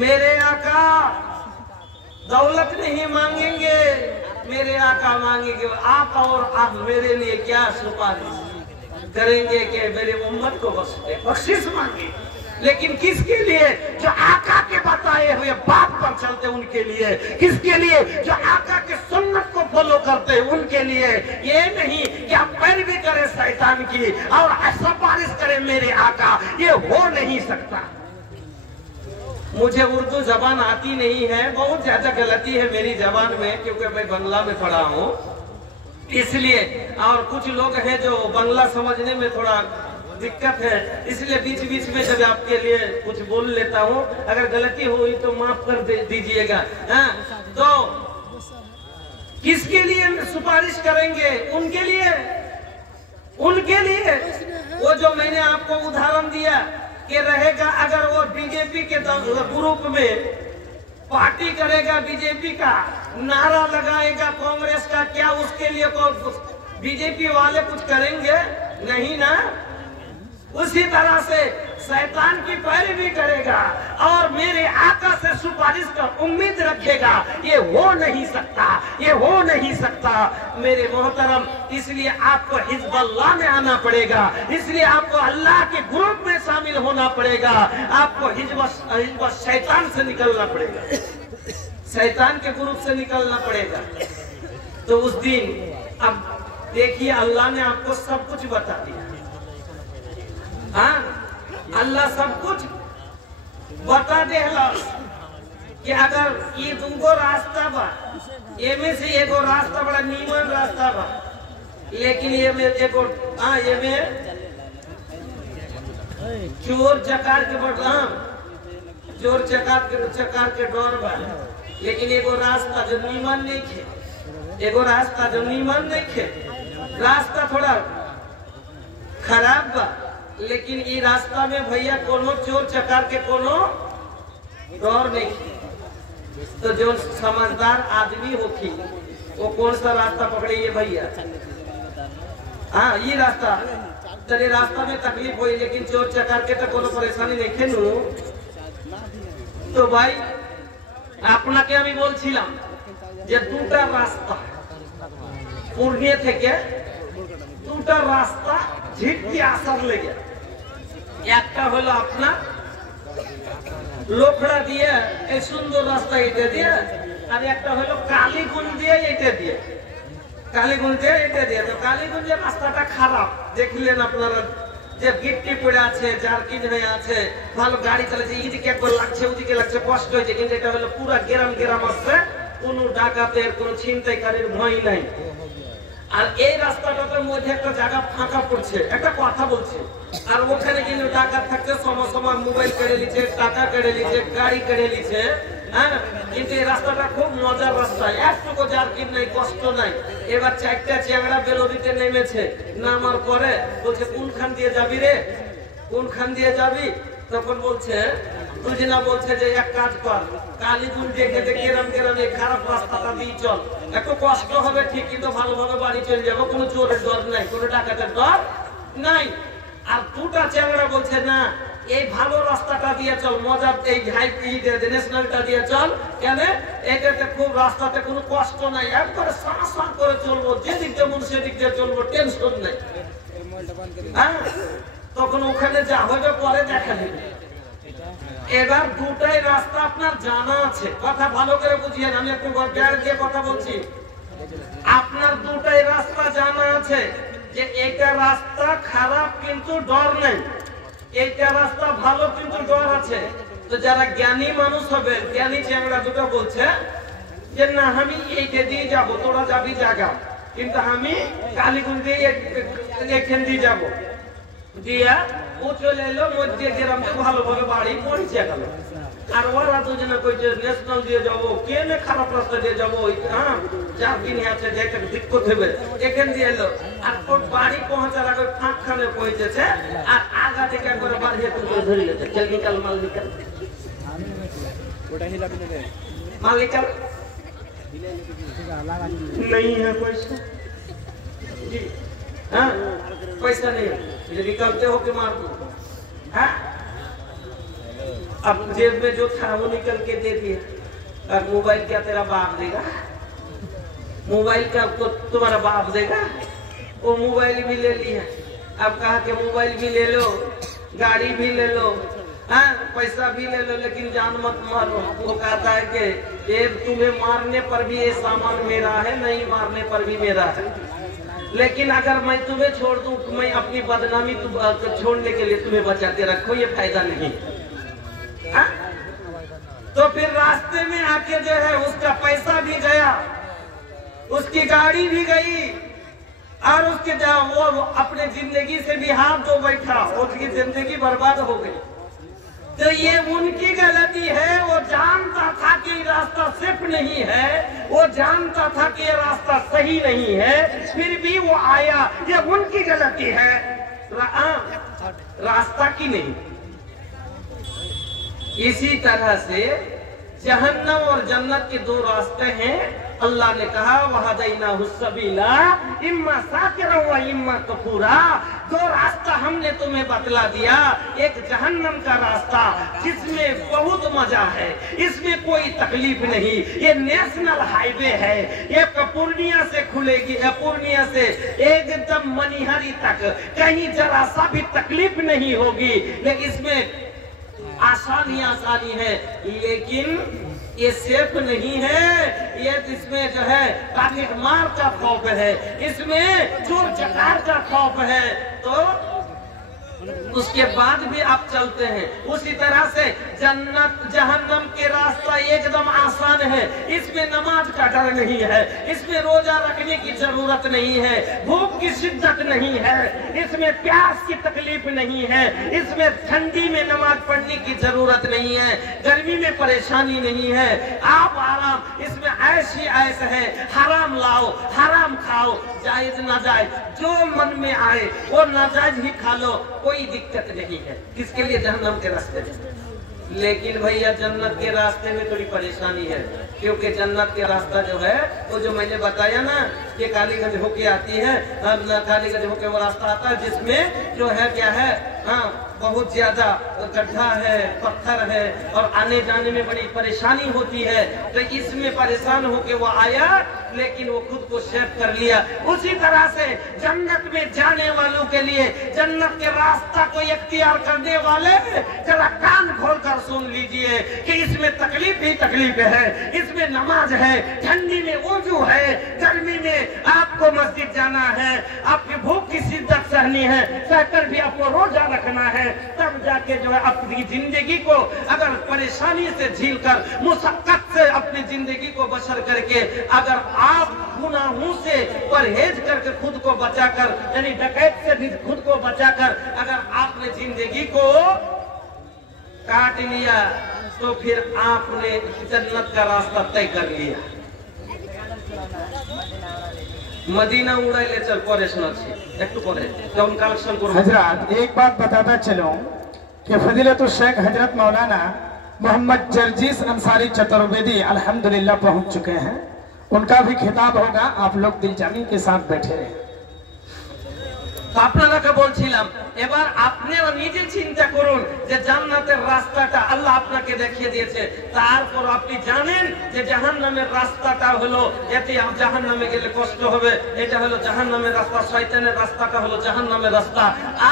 मेरे आका दौलत नहीं मांगेंगे, मेरे आका मांगेंगे आप और आप मेरे लिए क्या सुपारिश करेंगे कि मेरे उम्मत को बख्शिश मांगे। लेकिन किसके लिए? जो आका के बताए हुए बात पर चलते उनके लिए। किसके लिए? जो आका के सुन्नत को फॉलो करते उनके लिए। ये नहीं कि आप पैरवी करें शैतान की और सिफारिश करें मेरे आका, ये हो नहीं सकता। मुझे उर्दू जबान आती नहीं है, बहुत ज्यादा गलती है मेरी जबान में, क्योंकि मैं बंगला में पढ़ा हूँ इसलिए, और कुछ लोग हैं जो बंगला समझने में थोड़ा दिक्कत है, इसलिए बीच बीच में जब आपके लिए कुछ बोल लेता हूँ, अगर गलती हुई तो माफ कर दीजिएगा। तो किसके लिए सुपारिश करेंगे? उनके लिए, उनके लिए। वो जो मैंने आपको उदाहरण दिया कि रहेगा, अगर वो बीजेपी के ग्रुप में पार्टी करेगा, बीजेपी का नारा लगाएगा कांग्रेस का, क्या उसके लिए बीजेपी वाले कुछ करेंगे? नहीं ना। उसी तरह से शैतान की पैरवी करेगा और मेरे आका से सुपारिश का उम्मीद रखेगा, ये हो नहीं सकता, ये हो नहीं सकता मेरे मोहतरम। इसलिए आपको हिज़्बुल्लाह में आना पड़ेगा, इसलिए आपको अल्लाह के ग्रुप में शामिल होना पड़ेगा, आपको हिज़्ब शैतान से निकलना पड़ेगा, शैतान के ग्रुप से निकलना पड़ेगा। तो उस दिन अब देखिए अल्लाह ने आपको सब कुछ बता दिया। हाँ, अल्लाह सब कुछ बता देला कि अगर ये दूगो रास्ता बा, ये में से एगो रास्ता बड़ा नीमन रास्ता बा, लेकिन ये में एगो ये में चोर चकार के बदलाम, चोर चकार के डर बा, लेकिन एगो रास्ता जो नीमन नहीं खे, एगो रास्ता जो नीमन नहीं खे, रास्ता थोड़ा खराब बा, लेकिन ये रास्ता में भैया कोनो चोर चकार के कोनो डर नहीं। तो जो समझदार आदमी होखी वो कौन सा रास्ता पकड़े भैया? हाँ, ये रास्ता तेरे रास्ता में तकलीफ हुई, लेकिन चोर चकार के तो कोनो परेशानी नहीं खेलू। तो भाई আপনাকে আমি বলছিলাম যে দুটা রাস্তা পূর্ণিয়া থেকে দুটা রাস্তা ঝিটকি আসার লেগে, একটা হলো আপনার লোখড়া দিয়ে এই সুন্দর রাস্তা এটা দিয়ে, আর একটা হলো কালীগঞ্জ দিয়ে এটা দিয়ে, কালীগঞ্জ দিয়ে এটা দিয়ে। তো কালীগঞ্জের রাস্তাটা খারাপ, দেখলেন আপনারা যে গিট্টি পড়ে আছে, জারকিন হয়ে আছে, ভালো গাড়ি চালাচ্ছে, এদিকে একবার লাগছে ওদিকে লাগছে, কষ্ট হয়েছে। কিন্তু এটা হলো পুরো গ্রাম গ্রাম আসছে, কোনো ডাকাতের কোনো ছিনতাইকারীর ভয় নাই। আর এই রাস্তাটার মধ্যে একটা জায়গা ফাঁকা পড়ছে, একটা কথা বলছে, আর ওখানে কিন্তু ডাকাত থাকছে, সময় সময় মোবাইল কেড়ে নিচ্ছে, টাকা কেড়ে নিচ্ছে, গাড়ি কেড়ে নিচ্ছে। হ্যাঁ, কিন্তু এই রাস্তাটা খুব মজার রাস্তা, একটুকু জারকিন নাই, কষ্ট নাই। এবার চারটা চ্যাংড়া বেলদিতে নেমেছে, নামার পরে বলছে কোনখান দিয়ে যাবি রে, কোনখান দিয়ে যাবি? তখন বলছে দুজনা বলছে যে এক কাজ কর, কালীগঞ্জ দেখে গ্রাম গ্রামে খারাপ রাস্তাটা দিয়ে চল, একটু কষ্ট হবে ঠিক, কিন্তু ভালোভাবে বাড়ি চলে যাবো, কোনো চোরের ডর নাই, কোনো ডাকাতের ডর নাই। আর দুটা চ্যাংড়া বলছে না, এই ভালো রাস্তাটা দিয়ে চল, মজা এই ন্যাশনালটা দিয়ে চল। কেন? এটাতে খুব রাস্তাতে কোনো কষ্ট নাই, একবারে সাঁ করে চলবো, যেদিক যেমন সেদিক দিয়ে চলবো, টেনশন নাই। হ্যাঁ, তখন ওখানে যা হবে পরে দেখা যাবে। এবার দুটাই রাস্তা আপনার জানা আছে, কথা ভালো করে বুঝিয়েন, আমি একটু গড় দিয়ে কথা বলছি। আপনার দুটাই রাস্তা জানা আছে যে এটা রাস্তা খারাপ কিন্তু ডর নেই, এইটা রাস্তা ভালো কিন্তু ডর আছে। তো যারা জ্ঞানী মানুষ হবে, জ্ঞানী চ্যাংড়া দুটো বলছে যে না আমি এইটা দিয়ে যাবো, তোরা যাবি জায়গা, কিন্তু আমি কালীগঞ্জ দিয়ে এখান দিয়ে যাবো। দিয়া ও চলে এলো মধ্যে গ্রামে, ভালোভাবে বাড়ি পৌঁছে গেল। আর ওরা দুজনে কইছে ন্যাশনাল দিয়ে যাবো, কেন খারাপ রাস্তা দিয়ে যাবো, হ্যাঁ যার দিনে আছে দেখে দিক্কত হবে, এখান দিয়ে এলো। আর ওর বাড়ি পৌঁছার আগে ফাঁকখানে পৌঁছেছে, আর আগা থেকে একবার বাড়ি করে ধরে গেছে, চল নিকাল মাল নিকাল, মাল নিকাল, नहीं है पैसा, हाँ पैसा नहीं है, निकलते हो कि मार दो। हाँ, अब जेब में जो था वो निकल के दे दिया। अब मोबाइल क्या तेरा बाप देगा? मोबाइल का तो तुम्हारा बाप देगा? वो मोबाइल भी ले लिया। अब कहा कि मोबाइल भी ले लो, गाड़ी भी ले लो, हाँ पैसा भी ले लो, लेकिन जान मत मारो। वो कहता है कि ये तुम्हें मारने पर भी ये सामान मेरा है, नहीं मारने पर भी मेरा है, लेकिन अगर मैं तुम्हें छोड़ दूं, मैं अपनी बदनामी छोड़ने के लिए तुम्हें बचा के रखो, ये फायदा नहीं। हा? तो फिर रास्ते में आके जो है उसका पैसा भी गया, उसकी गाड़ी भी गई, और उसके वो अपने जिंदगी से भी हाथ धो बैठा, उसकी जिंदगी बर्बाद हो गई। तो ये उनकी गलती है, वो जानता था कि रास्ता सिर्फ नहीं है, वो जानता था कि ये रास्ता सही नहीं है, फिर भी वो आया, ये उनकी गलती है, रास्ता की नहीं। इसी तरह से जहन्नम और जन्नत के दो रास्ते हैं। अल्लाह ने कहा वहदैनाहु सबीला इम्मा शाकिरा व इम्मा कफूरा, दो रास्ता हमने तुम्हें बतला दिया, एक जहन्नम का रास्ता जिसमें बहुत मजा है, इसमें कोई तकलीफ नहीं, ये नेशनल हाईवे है, ये पूर्णिया से खुलेगी, पूर्णिया से एकदम मनिहारी तक कहीं जरा सा भी तकलीफ नहीं होगी, लेकिन इसमें आसानी है, लेकिन ये सेफ नहीं है, ये इसमें जो है काफी मार का खौफ है, इसमें चोर चकार का खौफ है। तो उसके बाद भी आप चलते हैं। उसी तरह से जन्नत जहन्नम के रास्ता एकदम आसान है, इसमें नमाज का डर नहीं है, इसमें रोजा रखने की जरूरत नहीं है, भूख की शिद्दत नहीं है, इसमें प्यास की तकलीफ नहीं है, इसमें ठंडी में नमाज पढ़ने की जरूरत नहीं है, गर्मी में परेशानी नहीं है, आप आराम, इसमें ऐश ऐसी ऐस है, हराम लाओ, हराम खाओ, जायज ना जायज जो मन में आए वो नाजायज ही खा लो, कोई दिक्कत नहीं है। किसके लिए? जहन्नम के रास्ते में। लेकिन भैया जन्नत के रास्ते में थोड़ी परेशानी है, क्योंकि जन्नत के रास्ता जो है वो जो मैंने बताया ना कि कालीगंज होके आती है, कालीगंज होके वो रास्ता आता है जिसमें जो है क्या है, हाँ बहुत ज्यादा गड्ढा है, पत्थर है और आने जाने में बड़ी परेशानी होती है। तो इसमें परेशान होके वो आया, लेकिन वो खुद को सेव कर लिया। उसी तरह से जन्नत में जाने वालों के लिए, जन्नत के रास्ता को इख्तियार करने वाले जरा कान खोलकर सुन लीजिए कि इसमें तकलीफ ही तकलीफ है, इसमें नमाज है, ठंडी में वुजू है, गर्मी में आपको मस्जिद जाना है, आपकी भूख की शिद्दत सहनी है, सहकर भी आपको रोजा रखना है, तब जाके जो है अपनी जिंदगी को अगर परेशानी से झील कर, मुशक्कत से अपनी जिंदगी को बसर करके अगर आप गुनाहों से परहेज करके खुद को बचाकर, यानी डकैत से भी खुद को बचाकर अगर आपने जिंदगी को काट लिया तो फिर आपने जन्नत का रास्ता तय कर लिया। मदीना उड़ाइले चल परेशान আছে একটু পরে কোন কালেকশন করব। हजरत एक बात बताता चलूं कि फजीलतुल शेख हजरत मौलाना मोहम्मद जर्जीस अंसारी चतुर्वेदी अल्हम्दुलिल्लाह पहुंच चुके हैं। उनका भी खिताब होगा, आप लोग दिलजामी के साथ बैठे रहे। তো আপনাকে বলছিলাম, এবার আপনারা নিজে চিন্তা করুন যে জান্নাতের রাস্তাটা আল্লাহ আপনাকে দেখিয়ে দিয়েছে, তারপর আপনি জানেন যে জাহান্নামের রাস্তাটা হলো, এতে জাহান্নামে গেলে কষ্ট হবে, এটা হলো জাহান্নামের রাস্তা, শয়তানের রাস্তাটা হলো জাহান্নামের রাস্তা,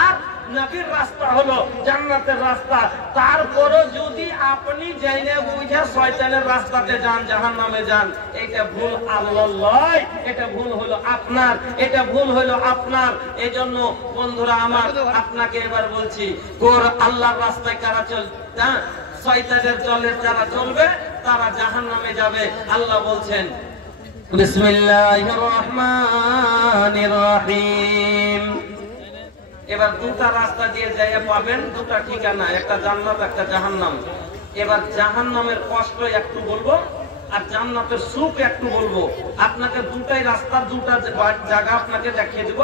আর নবীর রাস্তা হলো জান্নাতের রাস্তা। তারপরও যদি আপনি জেনে বুঝে শয়তানের রাস্তাতে যান, জাহান্নামে যান, এটা ভুল আল্লাহর নয়, এটা ভুল হলো আপনার, এটা ভুল হলো আপনার। এজন্য বন্ধুরা আমার, আপনাকে এবার বলছি, কোর আল্লাহর রাস্তায় কারা চল, হ্যাঁ শয়তানের জলে যারা চলবে তারা জাহান্নামে যাবে। আল্লাহ বলছেন বিসমিল্লাহির রহমানির রহিম। এবার দুটা রাস্তা দিয়ে যাইয়া পাবেন দুটা ঠিকানা, একটা জান্নাত একটা জাহান্নাম। এবার জাহান্নামের কষ্ট একটু বলবো আর জান্নাতের সুখ একটু বলবো। আপনাকে দুটাই রাস্তার দুটা জায়গা আপনাকে দেখিয়ে দেব,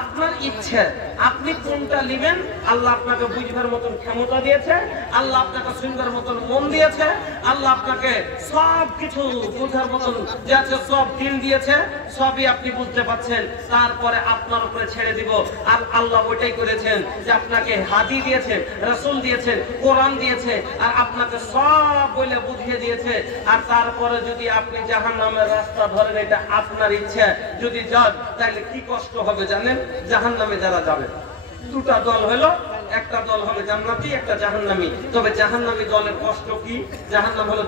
আপনার ইচ্ছে আপনি কোনটা নেবেন। আল্লাহ আপনাকে বুঝবার মতন ক্ষমতা দিয়েছে, আল্লাহ আপনাকে শুনবার মতন মন দিয়েছে, আল্লাহ আপনাকে সব কিছু বোঝার মতন যে আছে সব দিন দিয়েছে, সবই আপনি বুঝতে পারছেন। তারপরে আপনার উপরে ছেড়ে দিব। আর আল্লাহ ওইটাই করেছেন যে আপনাকে হাদি দিয়েছেন, রাসূল দিয়েছেন, কোরআন দিয়েছে, আর আপনাকে সব বলে বুঝিয়ে দিয়েছে। আর তারপরে যদি আপনি জাহান্নামের রাস্তা ধরেন, এটা আপনার ইচ্ছা, যদি যান তাহলে কি কষ্ট হবে জানেন? জাহান্নামে যারা যাবে দুটা দল হলো, একটা দল হবে জান্নাতি, একটা জাহান্নামী। তবে জাহান্নামী দলের কষ্ট কি? জাহান্নাম হলো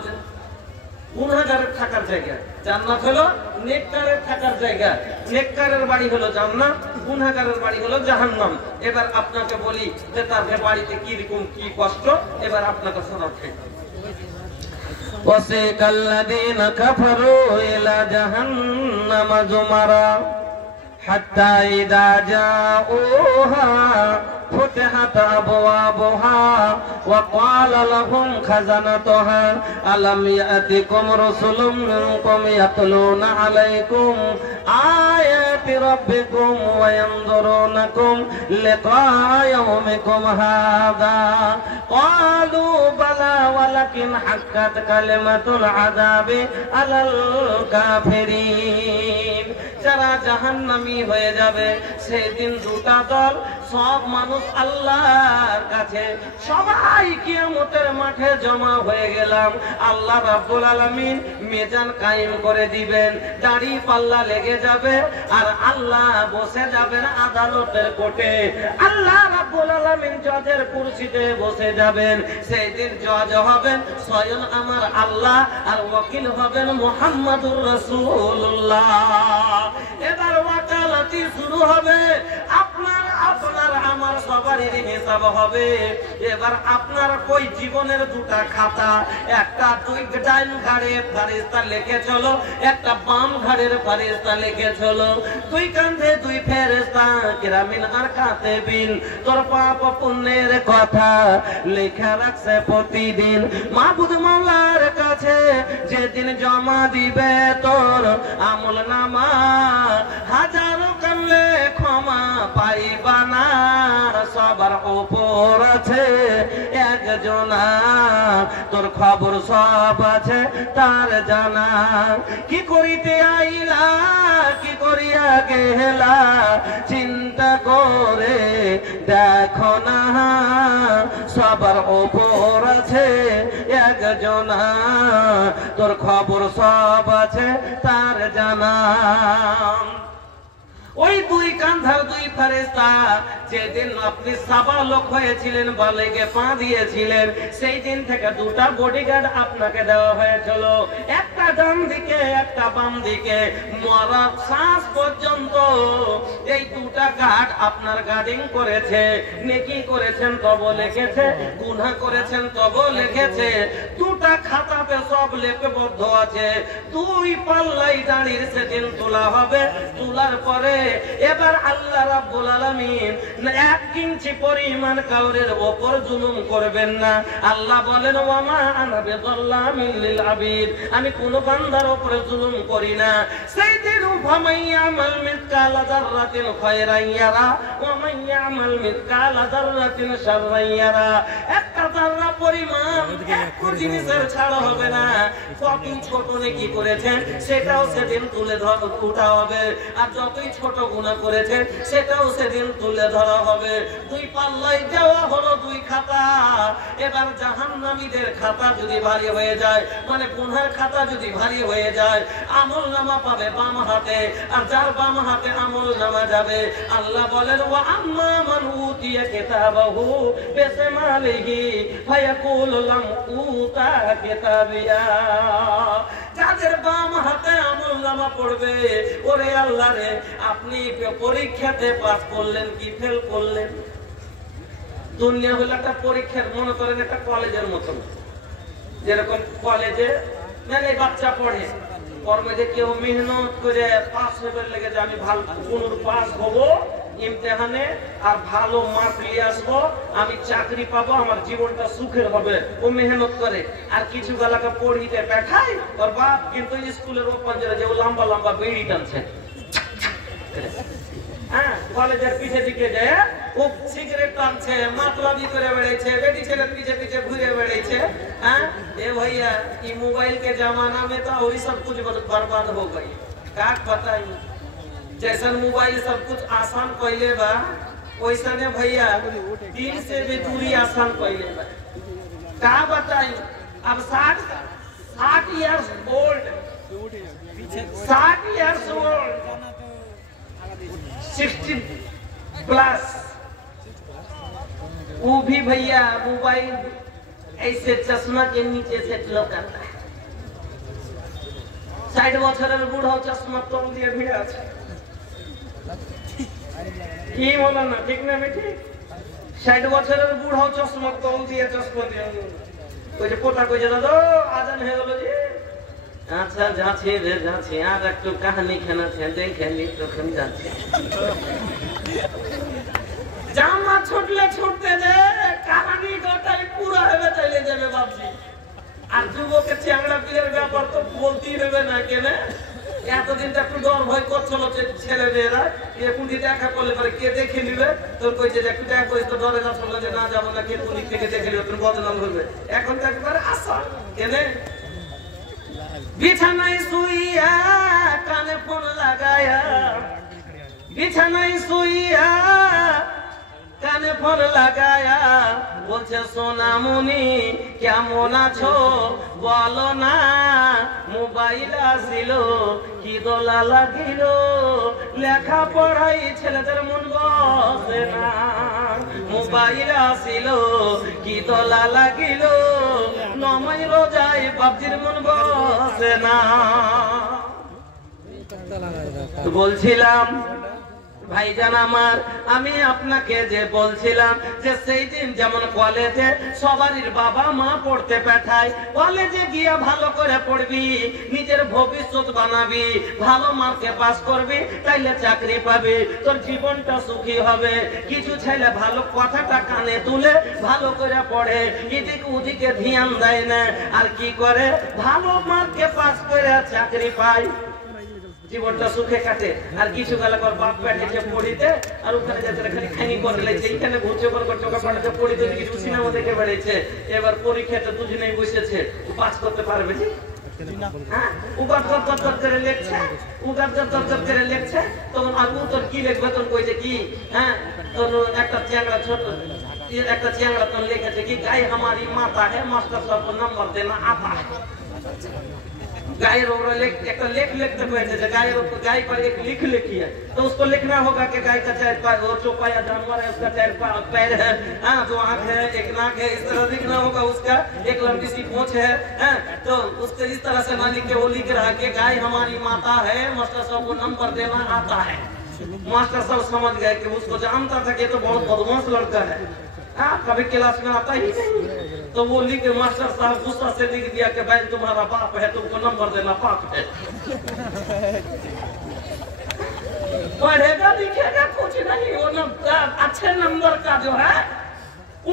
গুনাহগারের থাকার জায়গা, জান্নাত হলো নেককারের থাকার জায়গা। নেককারের বাড়ি হলো জান্নাত, গুনাহগারের বাড়ি হলো জাহান্নাম। এবার আপনাকে বলি যে তার বাড়িতে কি রকম কি কষ্ট, এবার আপনাকে শোনাচ্ছি। وسيق الذين كفروا إلى جهنم زمرا حتى إذا جاءوها فتحت أبوابها وقال لهم خزنتها ألم يأتكم رسل منكم يتلون عليكم آيات ربكم وينظرونكم لقاء يومكم هذا قالوا بلى ولكن حقت كلمة العذاب على الكافرين। যারা জাহান্নামী হয়ে যাবে সেদিন দুটা দল, সব মানুষ আল্লাহর কাছে, সবাই কিয়ামতের মাঠে জমা হয়ে গেলাম। আল্লাহ রাব্বুল আলামিন মিজান কায়েম করে দিবেন, দাড়ি পাল্লা লেগে যাবে, আর আল্লাহ বসে যাবেন আদালতের কোর্টে। আল্লাহ রাব্বুল আলামিন জজের কুরসিতে বসে যাবেন। সেই দিন জজ হবেন স্বয়ং আমার আল্লাহ, আর ওয়াকিল হবেন মুহাম্মাদুর রাসূলুল্লাহ। এবার ওয়াকালাতি শুরু হবে, আপনার আমার সবারই হিসাব হবে। এবার আপনার কই জীবনের দুটা খাতা, একটা দুই ডাইন ঘাড়ে ফারিস্তা লিখে চলো, একটা বাম ঘাড়ের ফারিস্তা লিখে চলো। দুই কাঁধে দুই ফেরেশতা কিরামিন আর কাতিবিন তোর পাপ পুণ্যের কথা লেখা রাখছে প্রতিদিন। মাবুদ মাওলার কাছে যেদিন জমা দিবে তোর আমল নামা, হাজারো কামলে ক্ষমা পাইবা না। সবার উপর আছে একজনা, তোর খবর সব আছে তার জানা। কি করিতে আইলা কি করিয়া গেলা চিন্তা করে দেখো না, সবার উপর আছে একজনা, তোর খবর সব আছে তার জানা। ওই দুই কাঁধার দুই ফেরেশতা যেদিন আপনি সাবালক হয়েছিলেন বা লেগে পা দিয়েছিলেন, সেই দিন থেকে দুটা বডিগার্ড আপনাকে দেওয়া হয়েছিল, একটা ডান দিকে একটা বাম দিকে। মরার শ্বাস পর্যন্ত এই দুটা গার্ড আপনার গার্ডিং করেছে। নেকি করেছেন তবও লিখেছে, গুনাহ করেছেন তবও লিখেছে। দুটা খাতাতে সব লিপিবদ্ধ আছে। দুই পাল্লাই দাঁড়িয়ে সেদিন তোলা হবে। তোলার পরে এবার আল্লাহ রাব্বুল আলামিন 1 ইঞ্চি পরিমাণ কাউরের উপর জুলুম করবেন না। আল্লাহ বলেন ওয়ামা আনা বিযাল্লামিন লিল আবিদ, আমি কোন বান্দার উপরে জুলুম করি না। সেই দিন ফামাইয়ামাল মিসকালা যাররাতিন খায়রান ইয়ারা ওয়া মাইয়ামাল মিসকালা যাররাতিন শাররান ইয়ারা। একটা যাররা পরিমাণ একটু জিনিসের ছাড় হবে না। কত ছোট নেকি করেছেন সেটাও সেদিন তুলে উঠা হবে, আর যতই ছোট গুনাহ করেছে সেটাও সেদিন তুলে ধরা হবে। দুই পাল্লাই দেওয়া হলো দুই খাতা। এবার জাহান্নামীদের খাতা যদি ভারী হয়ে যায়, মানে গুনাহের খাতা যদি ভারী হয়ে যায়, আমল নামা পাবে বাম হাতে, আর যার বাম হাতে আমল নামা যাবে। আল্লাহ বলেন ওয়া আম্মা মান উতিয়া কিতাবাহু বিশমালিহি ফায়াকুলু লাম উতা কিতাবিয়া। যাদের বাম হাতে আমল নামা পড়বে, ওরে আল্লাহ রে, আপনি পরীক্ষাতে পাস করলেন কি ফেল করলেন? দুনিয়া হলো একটা পরীক্ষার, মনে করেন একটা কলেজের মতন। যেরকম কলেজে মানে বাচ্চা পড়ে, কর্মে যে কেউ মেহনত করে পাস হবে লেগে যে আমি ভালো পাস হবো ইমতেহানে আর ভালো মার্ক নিয়ে আসবো, আমি চাকরি পাবো, আমার জীবনটা সুখের হবে, ও মেহনত করে। আর কিছু গালাকে পড়িতে পাঠায়, ওর বাপ কিন্তু স্কুলের ওপর যে ও লম্বা লম্বা বেড়ি টানছে, হ্যাঁ কলেজের পিছে দিকে যে ও সিগারেট টানছে, মাতলামি করে বেড়েছে, বেটি ছেলের পিছে পিছে ঘুরে বেড়েছে। হ্যাঁ ए भैया ये मोबाइल के जमाना में तो और सब कुछ बर्बाद हो गई। का बताइए, जैसा मोबाइल सब कुछ आसान पहले बा, वैसा ने भैया दिन से भी दूरी आसान पहले बा। का बताइए, अब 60 इयर्स ओल्ड 60 प्लस, वो भी भैया मोबाइल ऐसे चश्मा के नीचे से लौकाता है। 60 বছরের বুড়ো চশমা তোল দিয়ে ভিড়ে আছে। কি বলো না, ঠিক না বেটি? 60 বছরের বুড়ো চশমা তোল দিয়ে চশমা দিয়ে ওই যে পোতা কইছে দাদা আজান হয়ে গেল যে। আচ্ছা যাচ্ছি রে যাচ্ছি, আর একটু কাহিনী খেনাছে দেখেনি তখন যাচ্ছি। জামা ছুটলে ছুটতে যে কাহিনী গোটাই পুরো হবে চলে যাবে বাবজি। আর যুবকের চ্যাংড়া পীরের ব্যাপার তো বলতেই হবে না কেন? এতদিন তো একটু ডর ভয় করছিল ছেলে মেয়েরা, একুটি দেখা করলে পরে কে দেখে নিবে, তোর কইছে যে একটু দেখা করিস তো ডরে যাচ্ছিল যে না যাবো না, কে পুলিশ থেকে দেখে নিবে, তোর বদনাম করবে। এখন তো একবারে আশা কেন? বিছানায় শুইয়া কানে ফোন লাগায়া, বিছানায় শুইয়া কানে ফোন লাগায়া বলছে সোনামণি কেমন আছো বলো না, মোবাইল আসিল কি দোলা লাগিল, লেখা পড়াই ছেলেদের মন বসে না, মোবাইল আসিল কি দোলা লাগিল, নমাই রোজাই বাপজির মন বসে না। বলছিলাম ভাইজান আমার, আমি আপনাকে যে বলছিলাম যে সেই দিন যেমন কলেজে সবারই বাবা মা পড়তে পাঠায়, কলেজে গিয়ে ভালো করে পড়বি, নিজের ভবিষ্যৎ বানাবি, ভালো মার্কে পাস করবি, তাইলে চাকরি পাবি, তোর জীবনটা সুখী হবে। কিছু ছেলে ভালো কথাটা কানে তুলে ভালো করে পড়ে, এদিকে ওদিকে ধ্যান দেয় না, আর কি করে ভালো মার্কে পাস করে চাকরি পায়, জীবনটা সুখে কাটে। আর কিছু গেলে বাপ পেটেছে পড়িতে, আর ওখানে যাতে খালি খানি করে লেছে, এইখানে ঘুরছে চোখা পাঠাতে পড়িতে কিছু সিনেমা দেখে বেড়েছে। এবার পরীক্ষাতে দুজনেই বসেছে, পাস করতে পারবে জি? হ্যাঁ, উগার করে লেখছে, করে লেখছে, তখন আর তোর কি লিখবে, তোর কইছে কি, হ্যাঁ তোর একটা চ্যাংড়া ছোট একটা চ্যাংড়া তোর লিখেছে কি, গায়ে हमारी माता है, मास्टर साहब को नंबर देना आता है। गाय एक लेख लिखते हुए गाय पर एक लिखी है, तो उसको लिखना होगा कि गाय का 4 चौपाया जानवर है, उसका 4 पैर है, दो आंख है, एक नाक है, इस तरह लिखना होगा। उसका एक लंबी सी पूंछ है, तो उसको इस तरह से ना लिख के वो लिख रहा कि गाय हमारी माता है, मास्टर साहब को नंबर देना आता है। मास्टर साहब समझ गए कि उसको जानता था कि तो बहुत बदमाश लड़का है, कभी क्लास में आता ही नहीं, तो वो लिख मास्टर साहब गुस्सा से लिख दिया कि भाई तुम्हारा बाप है, तुमको नंबर देना पाप है। पढ़ेगा लिखेगा कुछ नहीं, वो अच्छे नंबर का जो है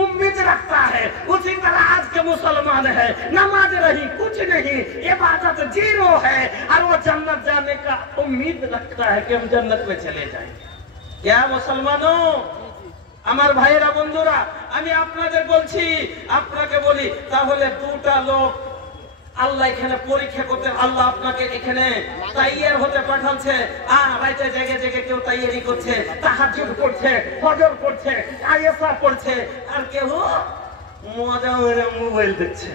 उम्मीद रखता है। उसी तरह आज के मुसलमान है, नमाज रही कुछ नहीं, इबादत 0 है, और वो जन्नत जाने का उम्मीद रखता है कि हम जन्नत में चले जाएंगे। क्या मुसलमानों, আমার ভাইয়েরা বন্ধুরা, আমি আপনাদের বলছি, আপনাকে বলি, তাহলে দুটা লোক আল্লাহ এখানে পরীক্ষা করতে, আল্লাহ আপনাকে এখানে তাইয়ার হতে পাঠাচ্ছে, রাইতে জেগে জেগে কেউ তাইয়ারি করছে, তাহাজ্জুদ করছে, ফজর করছে, আয়েশা পড়ছে, আর কেউ মজা করে মোবাইল দেখছে।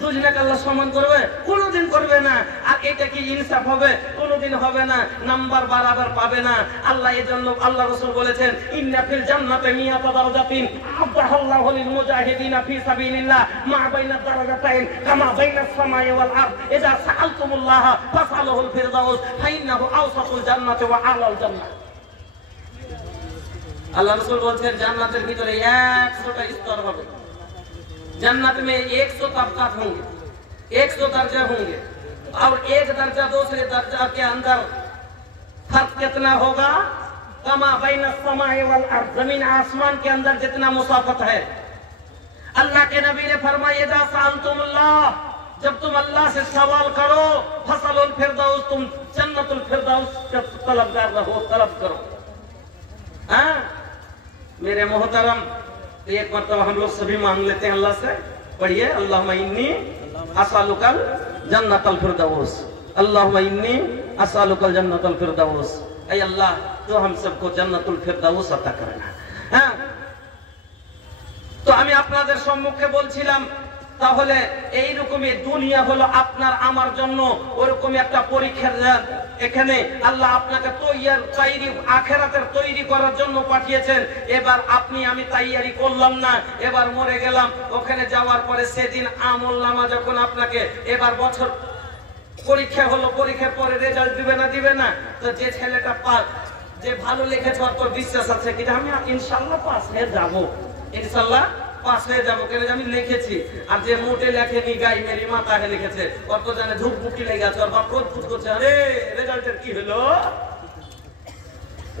দুজনকে আল্লাহ সমান করবে? কোনোদিন করবে না। আর এটা কি ইনসাফ হবে? কোনোদিন হবে না। নাম্বার বরাবর পাবে না। আল্লাহ এজন্য আল্লাহ রাসূল বলেছেন, ইন্না ফিল জান্নাতি মিয়াতা দারাজাতিন আ'তাহাল্লাহু লিল মুজাহিদিনা ফি সাবিলিল্লাহ মা বাইনা দারাজাতাইন কামা বাইনাস সামাই ওয়াল আরদ ইযা সাআলতুমুল্লাহ ফাসআলুহুল ফিরদাউস ফাইন্নাহু আওসাতুল জান্নাতি ওয়া আ'লাল জান্নাহ। আল্লাহ রাসূল বলেছেন, জান্নাতের ভিতরে 100টা স্তর হবে। जन्नत में 100 तबका होंगे, 100 दर्जा होंगे, और एक दर्जा दूसरे दर्जा के अंदर फर्क कितना होगा? कमा बैन समाए वल अर्द, जमीन आसमान के अंदर जितना मुसाफत है। अल्लाह के नबी ने फरमाया, इज़ा सअलतुमुल्लाह, जब तुम अल्लाह से सवाल करो, फसलुल फिरदौस, तुम जन्नतुल फिरदौस का तलबगार रहो, तलब करो। मेरे मोहतरम, एक मरतबा हम लोग सभी मांग लेते हैं अल्लाह से, पढ़िए, अल्लाहुम्मा इन्नी अस्अलुकल जन्नतल फिरदौस, अल्लाहुम्मा इन्नी अस्अलुकल जन्नतल फिरदौस। ऐ अल्लाह, तो हम सबको जन्नतुल फिरदौस अता करना। तो আমি আপনাদের সম্মুখে বলছিলাম, তাহলে এই রকমই দুনিয়া হলো আপনার আমার জন্য ওরকমই একটা পরীক্ষার। এখানে আল্লাহ আপনাকে তৈরি আখিরাতের তৈরি করার জন্য পাঠিয়েছেন। এবার আপনি আমি তৈরি করলাম না, এবার মরে গেলাম। ওখানে যাওয়ার পরে সেদিন আমলনামা যখন আপনাকে, এবার বছর পরীক্ষা হলো, পরীক্ষার পরে রেজাল্ট দিবে না, তো যে ছেলেটা পাস, যে ভালো লিখেছে, তোর বিশ্বাস আছে কি আমি ইনশাআল্লাহ পাস হয়ে যাব, ইনশাআল্লাহ পাস হয়ে যাবো, কেন আমি লিখেছি। আর যে মোটে লেখেনি, গাই মেরি মাথা লিখেছে, ওর তো জানে ধূপ মুখি লেগে আছে, ওর বাপ রোজ ফুট করছে, আরে রেজাল্টের কি হলো,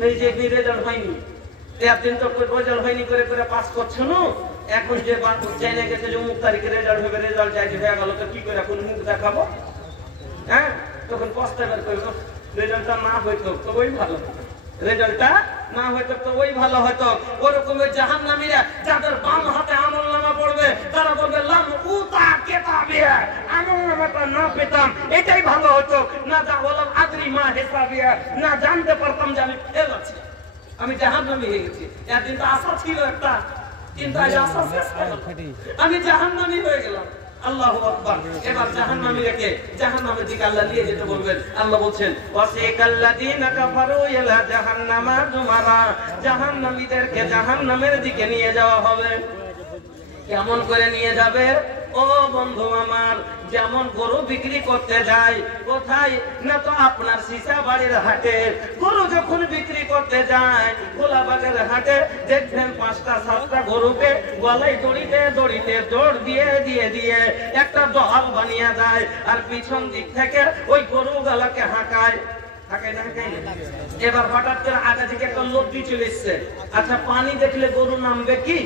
এই যে রেজাল্ট হয়নি, একদিন তো রেজাল্ট হয়নি করে করে পাস করছো না। এখন যে জেনে গেছে যে অমুক তারিখে রেজাল্ট হবে, রেজাল্ট চাইতে হয়ে গেল, তো কি করে কোন মুখ দেখাবো? তখন পস্তাবার করবো, রেজাল্টটা না হইতো তো ওই ভালো, রেজাল্টটা না হয়তো তো ওই ভালো হয়তো। ওরকম জাহান্নামীরা যাদের বাম হাতে আমলনামা পড়বে, তারা বলবে লাম উতা কিতাবিয়া, আমলনামাটা না পেতাম এটাই ভালো হতো, না যা বললাম আদরি মা হিসাবিয়া, না জানতে পারতাম যে আমি ফেল আছি, আমি জাহান্নামী হয়ে গেছি। একদিন তো আশা ছিল একটা, কিন্তু আজ আশা শেষ হয়ে গেল, আমি জাহান্নামী হয়ে গেলাম। আল্লাহু আকবার। এবার জাহান্নামীকে জাহান্নামের দিকে আল্লাহ নিয়ে যেতে বলবেন। আল্লাহ বলছেন, ওয়াসিকাল্লাযীনা কাফারু ইলা জাহান্নামা যুমারা, জাহান্নামীদেরকে জাহান্নামের দিকে নিয়ে যাওয়া হবে। কেমন করে নিয়ে যাবে? ও বন্ধু আমার, যেমন গরু বিক্রি করতে যায় কোথায় না তো আপনার সিসা বাড়ির হাটে, গরু যখন বিক্রি করতে যায় গোলাবাগের হাটে, দেখবেন 5টা 7টা গরুকে গলায় দড়িতে দড়িতে দৌড় দিয়ে দিয়ে দিয়ে একটা দল বানিয়ে যায়, আর পিছন দিক থেকে ওই গরুগুলাকে হাঁকায়। এবার হঠাৎ করে আগে থেকে একটা লব্ধি চলে এসছে। আচ্ছা, পানি দেখলে গরু নামবে কি?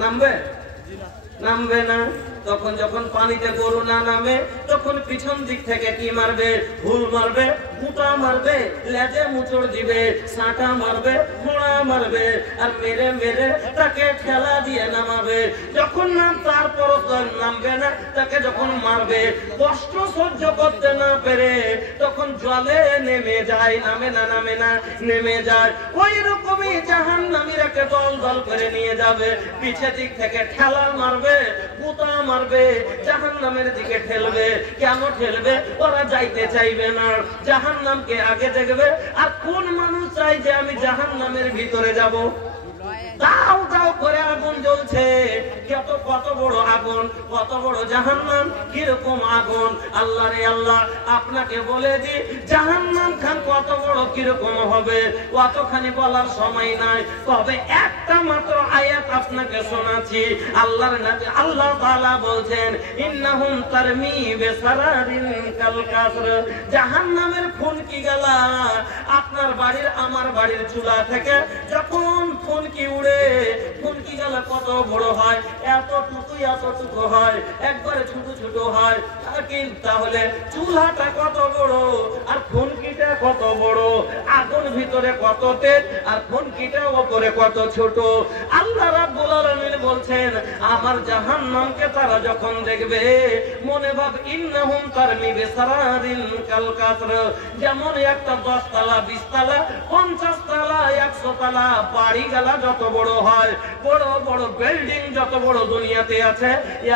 নামবে? নামবে না। তখন যখন পানিতে গরু না নামে তখন পিছন দিক থেকে কি মারবে? হুল মারবে, গুটা মারবে, লেজে মুচড় দিবে, সাঁটা মারবে, মোড়া মারবে, আর মেরে মেরে তাকে ঠেলা দিয়ে নামাবে। যখন তারপর নামবে না, তাকে যখন মারবে, কষ্ট সহ্য করতে না পেরে তখন জলে নেমে যায়। নামে না? নামে না? নেমে যায়। ওই রকমই জাহান্নামীরাকে দল দল করে নিয়ে যাবে, পিছে দিক থেকে ঠেলা মারবে, গুতা মারবে, জাহান্নামের দিকে ঠেলবে। কেন ঠেলবে? ওরা যাইতে চাইবে না, জাহান্নামকে আগে দেখবে। আর কোন মানুষ চাই যে আমি জাহান্নামের ভিতরে যাব? দাও দাও করে আগুন জ্বলছে, কত বড় আগুন, কত বড় জাহান্নাম, কিরকম আগুন। আল্লাহ রে আল্লাহ, আপনাকে বলে দি জাহান্নাম খান কত বড় কিরকম হবে অতখানি বলার সময় নাই। তবে একটা মাত্র আয়াত আপনাকে শোনাচ্ছি। আল্লাহর নবী আল্লাহ তাআলা বলছেন, ইন্নাহুম তারমি বিসারারিন কাল কাসর, জাহান্নামের ফুনকি গেলা আপনার বাড়ির আমার বাড়ির চুলা থেকে যখন ফুনকি উড়ে, ফুনকি গেলা কত বড় হয়, এতটুকু হয়, একবারে ছোট ছোট হয়। তাহলে চুলাটা কত বড় আর ফুনকিটা কত বড়, আগুন ভিতরে কত তেজ আর ফুনকিটা উপরে কত ছোট। আল্লাহ রাব্বুল আলামিন বলছেন, আমার জাহান্নামকে তারা যখন দেখবে মনে ভাব ইন্নাহুম তারমি বিসারারিন কাল কাসর, যেমন একটা 10 তলা 20 তলা 50 তলা 100 তলা বাড়ি গালা যত বড় হয়, বড় বড় বিল্ডিং যত বড় দুনিয়াতে আছে,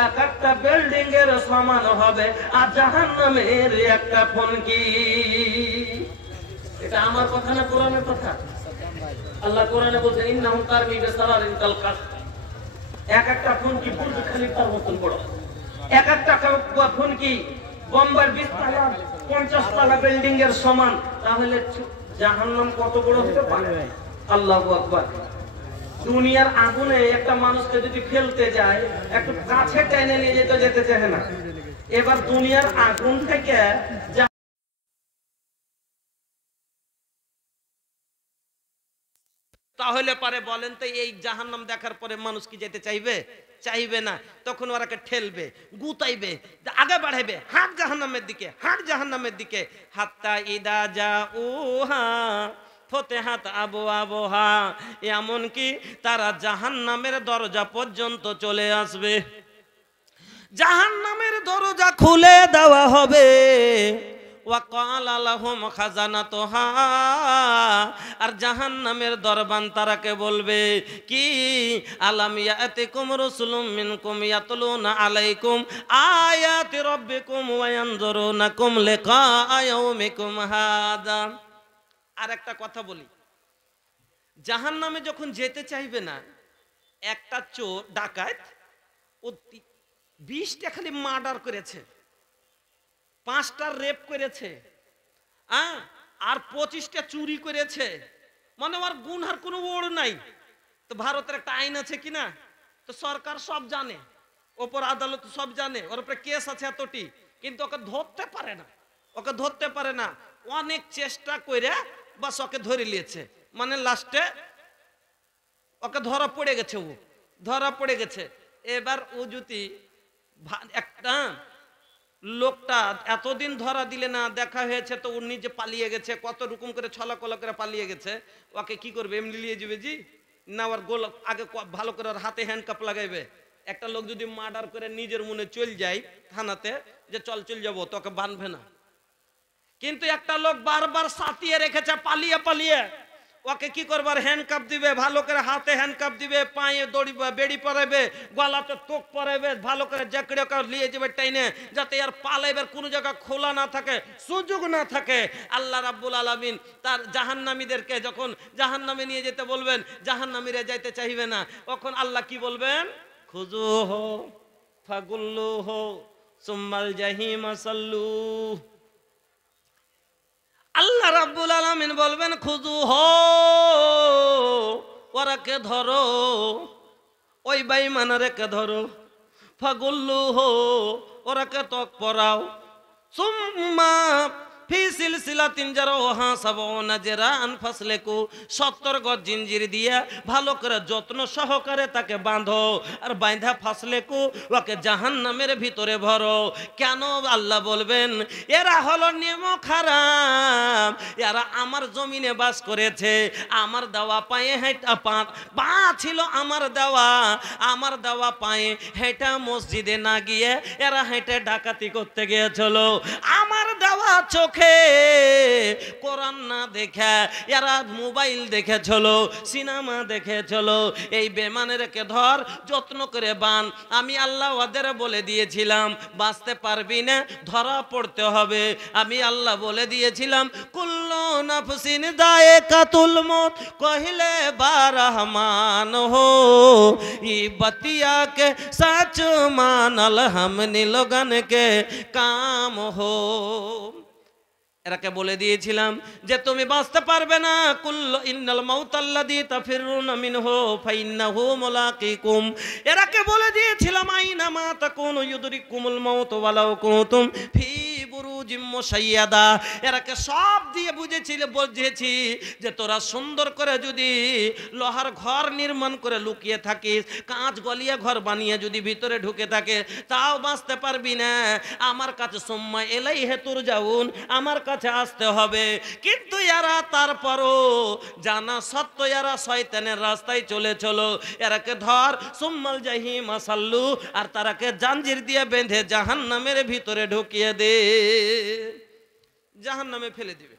এক একটা বিল্ডিং এর সমান হবে আর জাহান্নামের একটা ফুনকি। এটা আমার কথা না কোরআনের কথা? আল্লাহ কোরআনে বলছেন, ইন্নাহুম তারমি বিসারারিন কাল কাসর, এক একটা ফুনকি বুর্জ খলিফার মতন বড়, এক একটা ফুনকি বোম্বের 20 তলা 50 তলা বিল্ডিং এর সমান। তাহলে জাহান্নাম কত বড় হতে পারে? আল্লাহু আকবার। দুনিয়ার আগুনে একটা মানুষকে যদি ফেলতে যায়, একটু কাছে টেনে নিয়ে যেতে চায় না। এবার দুনিয়ার আগুন থেকে তাহলে পারে বলেন তো, এই জাহান্নাম দেখার পরে মানুষ কি যেতে চাইবে? চাইবে না। তখন ওরাকে ঠেলবে, গুতাইবে, আগে বাড়াইবে, হাত জাহান্নামের দিকে, হাত জাহান্নামের দিকে। হাত্তা ইদা জাউহা ফতেহাত আবওয়াবুহা, এমন কি তারা জাহান্নামের দরজা পর্যন্ত চলে আসবে। জাহান্নামের দরজা খুলে দেওয়া হবে। ওয়াকালা লাহুম খাজানাতুহা, আর জাহান্নামের দরবান তারাকে বলবে কি, আলাম ইয়াতিকুম রাসূলুম মিনকুম ইয়াতলুনা আলাইকুম আয়াতি রাব্বিকুম ওয়া ইয়ানজুরুনাকুম লিকা ইয়াউমিকুম হাদা। আর একটা কথা বলি, জাহান্নামে যখন যেতে চাইবে না, একটা চোর ডাকাত ও 20টা খালি মার্ডার করেছে, 5টা রেপ করেছে, আর 25টা চুরি করেছে, মানে ওর গুনহার কোনো ওড় নাই। তো ভারতের একটা আইন আছে কিনা, তো সরকার সব জানে, ওপর আদালত সব জানে, ওর উপরে কেস আছে এতটি, কিন্তু ওকে ধরতে পারে না, ওকে ধরতে পারে না। অনেক চেষ্টা করে বাস ওকে ধরে নিয়েছে, মানে লাস্টে ওকে ধরা পড়ে গেছে, ও ধরা পড়ে গেছে। এবার ও যদি একটা লোকটা এতদিন ধরা দিলে না, দেখা হয়েছে তো ও নিজে পালিয়ে গেছে, কত রকম করে ছলাকলা করে পালিয়ে গেছে, ওকে কি করবে? এমনি নিয়ে যাবে জি না, ওর গোল আগে ভালো করে ওর হাতে হ্যান্ডকাপ লাগাইবে। একটা লোক যদি মার্ডার করে নিজের মনে চল যায় থানাতে যে চল যাবো, তোকে বাঁধবে না। কিন্তু একটা লোক বারবার সাথিয়ে রেখেছে পালিয়ে পালিয়ে, ওকে কি করবার? হ্যান্ডকাপ দিবে, ভালো করে হাতে হ্যান্ডকাপ দিবে, পায়ে দড়ি বেড়ি পরাবে, গলাতে তোক পরাবে, ভালো করে জাকড়ে ওকে নিয়ে যাবে টাইনে, যাতে আর পালাইবার কোনো জায়গা খোলা না থাকে, সুযোগ না থাকে। আল্লাহ রাব্বুল আলামিন তার জাহান্নামীদেরকে যখন জাহান্নামে নিয়ে যেতে বলবেন, জাহান্নামীরা যাইতে চাইবে না, তখন আল্লাহ কি বলবেন? খুজুহু ফাগুল্লুহু সুম্মাল জাহিম সাল্লু। আল্লাহ রাব্বুল আলামিন বলবেন খুযু হো, ওরাকে ধরো, ওই বেঈমানদেরকে ধরো, ফাগুল্লুহু ওরাকে তক পরাও, সুম্মা ফি সিলসিলাতিন জারুহা সাবউনা জিরাআন ফাসলিকু, 70 গজ জিঞ্জির দিয়ে ভালো করে যত্ন সহকারে তাকে বাঁধো, আর বাঁধা ফাসলিকু ওকে জাহান্নামের ভিতরে ভরো। কেন আল্লাহ বলবেন? এরা হলো নেমক হারাম, এরা আমার জমিনে বাস করেছে, আমার দেওয়া পায়ে হেঁটা পা ছিল আমার দেওয়া পায়ে হেঁটা মসজিদে না গিয়ে এরা হেঁটে ডাকাতি করতে গিয়েছিল। আমার দেওয়া চোখে কোরআন না দেখে এরা মোবাইল দেখেছিল, সিনেমা দেখেছিল। এই বেমানেরকে ধর, যত্ন করে বান। আমি আল্লাহ ওদের বলে দিয়েছিলাম বাঁচতে পারবি না, ধরা পড়তে হবে। আমি আল্লাহ বলে দিয়েছিলাম কুল্লু নাফসিন যায়কাতুল মউত, কহিলে বা রহমান হো, ই বতিয়া के सच मानल हमनी लोगन के काम हो। এরাকে বলে দিয়েছিলাম যে তুমি বাঁচতে পারবে না। কুল্লু ইন্নাল মাউতাল্লাযী তাফিরুনা মিনহু ফাইন্নাহু মুলাকিকুম। এরাকে বলে দিয়েছিলাম আইনা মা তাকুনু ইউদরিকুমুল মাউত ওয়ালাউ কুনতুম ফি বুরুজিম মুশাইয়াদা। এরাকে সব দিয়ে বুঝিয়েছি যে তোরা সুন্দর করে যদি লোহার ঘর নির্মাণ করে লুকিয়ে থাকিস, কাঁচ গলিয়া ঘর বানিয়ে যদি ভিতরে ঢুকে থাকে, তাও বাঁচতে পারবি না। আমার কাছে সুম্মা ইলাইহি তুরজাউন, আমার কাছে আসতে হবে। কিন্তু এরা তারপরও জানা সত্য এরা শয়তানের রাস্তায় চলে চলো। এরাকে ধর, সুম্মাল জাহিম সাল্লু, আর তারাকে জাঞ্জির দিয়ে বেঁধে জাহান্নামের ভিতরে ঢুকিয়ে দে, জাহান্নামে ফেলে দিবে।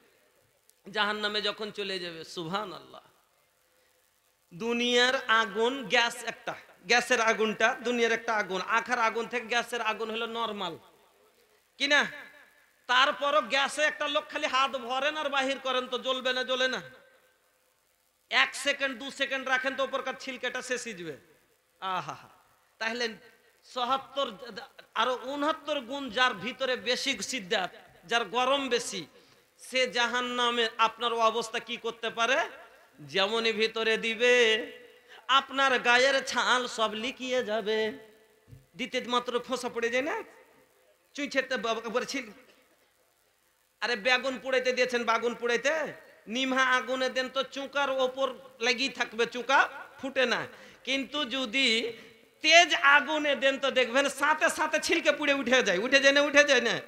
জাহান্নামে যখন চলে যাবে, সুবহানাল্লাহ, দুনিয়ার আগুন গ্যাস, একটা গ্যাসের আগুনটা দুনিয়ার একটা আগুন, আখার আগুন থেকে গ্যাসের আগুন হলো নরমাল কিনা। তারপরও গ্যাসে একটা লোক খালি হাত ভরেন আর বাহির করেন তো জ্বলবে না, জ্বলে না। 1 সেকেন্ড 2 সেকেন্ড রাখেন তো উপরকার ছিলকেটা শেষ সিজবে। আহা, তাহলে ৭৭ আরো 69 গুণ যার ভিতরে বেশি সিদ্ধাত, যার গরম বেশি, সে জাহান্নামে আপনার অবস্থা কি করতে পারে? যেমনই ভিতরে দিবে আপনার গায়ের ছাল সব লিকিয়ে যাবে। দিতে মাত্র ফোঁসা পড়ে যায় না, চুইছেতে ছিল। আরে বেগুন পুড়াইতে দিয়েছেন, বাগুন পুড়াইতে নিমহা আগুনে দেন তো চুকার ওপর লেগেই থাকবে, চুকা ফুটে না। কিন্তু যদি তেজ আগুনে দেন তো দেখবেন সাথে সাথে ছিলকে পুড়ে উঠে যায় না,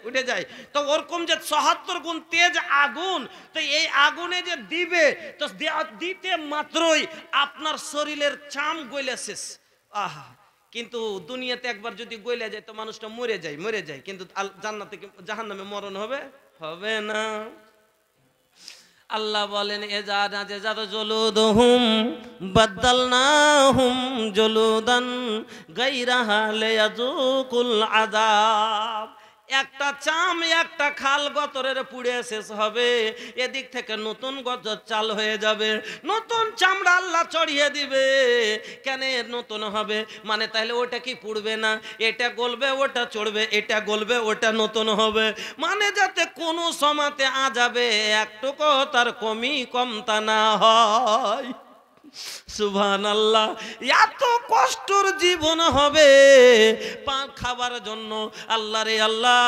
উঠে যায়। তো ওরকম যে ৭৭ গুণ তেজ আগুন, তো এই আগুনে যে দিবে তো দিতে মাত্রই আপনার শরীরের চাম গলে শেষ। আহা, কিন্তু দুনিয়াতে একবার যদি গলে যায় তো মানুষটা মরে যায়, কিন্তু জান্নাতে জাহান্নামে মরণ হবে না। আল্লাহ বলেন এজাদ জুলুদুহুম বাদদালনাহুম জুলুদান গায়রাহা লিয়াযুকুল আযাব। একটা চাম একটা খাল গতরের পুড়ে শেষ হবে, এদিক থেকে নতুন গতর চাল হয়ে যাবে, নতুন চামড়া আল্লাহ চড়িয়ে দিবে। কেন নতুন হবে? মানে তাহলে ওটা কি পুড়বে না? এটা গলবে ওটা চড়বে, এটা গলবে ওটা নতুন হবে, মানে যাতে কোনো সমাতে আযাবে একটুকু তার কমতা না হয়। সুবহানাল্লাহ, এত কষ্টর জীবন হবে পাক খাবার জন্য। আল্লাহ রে আল্লাহ,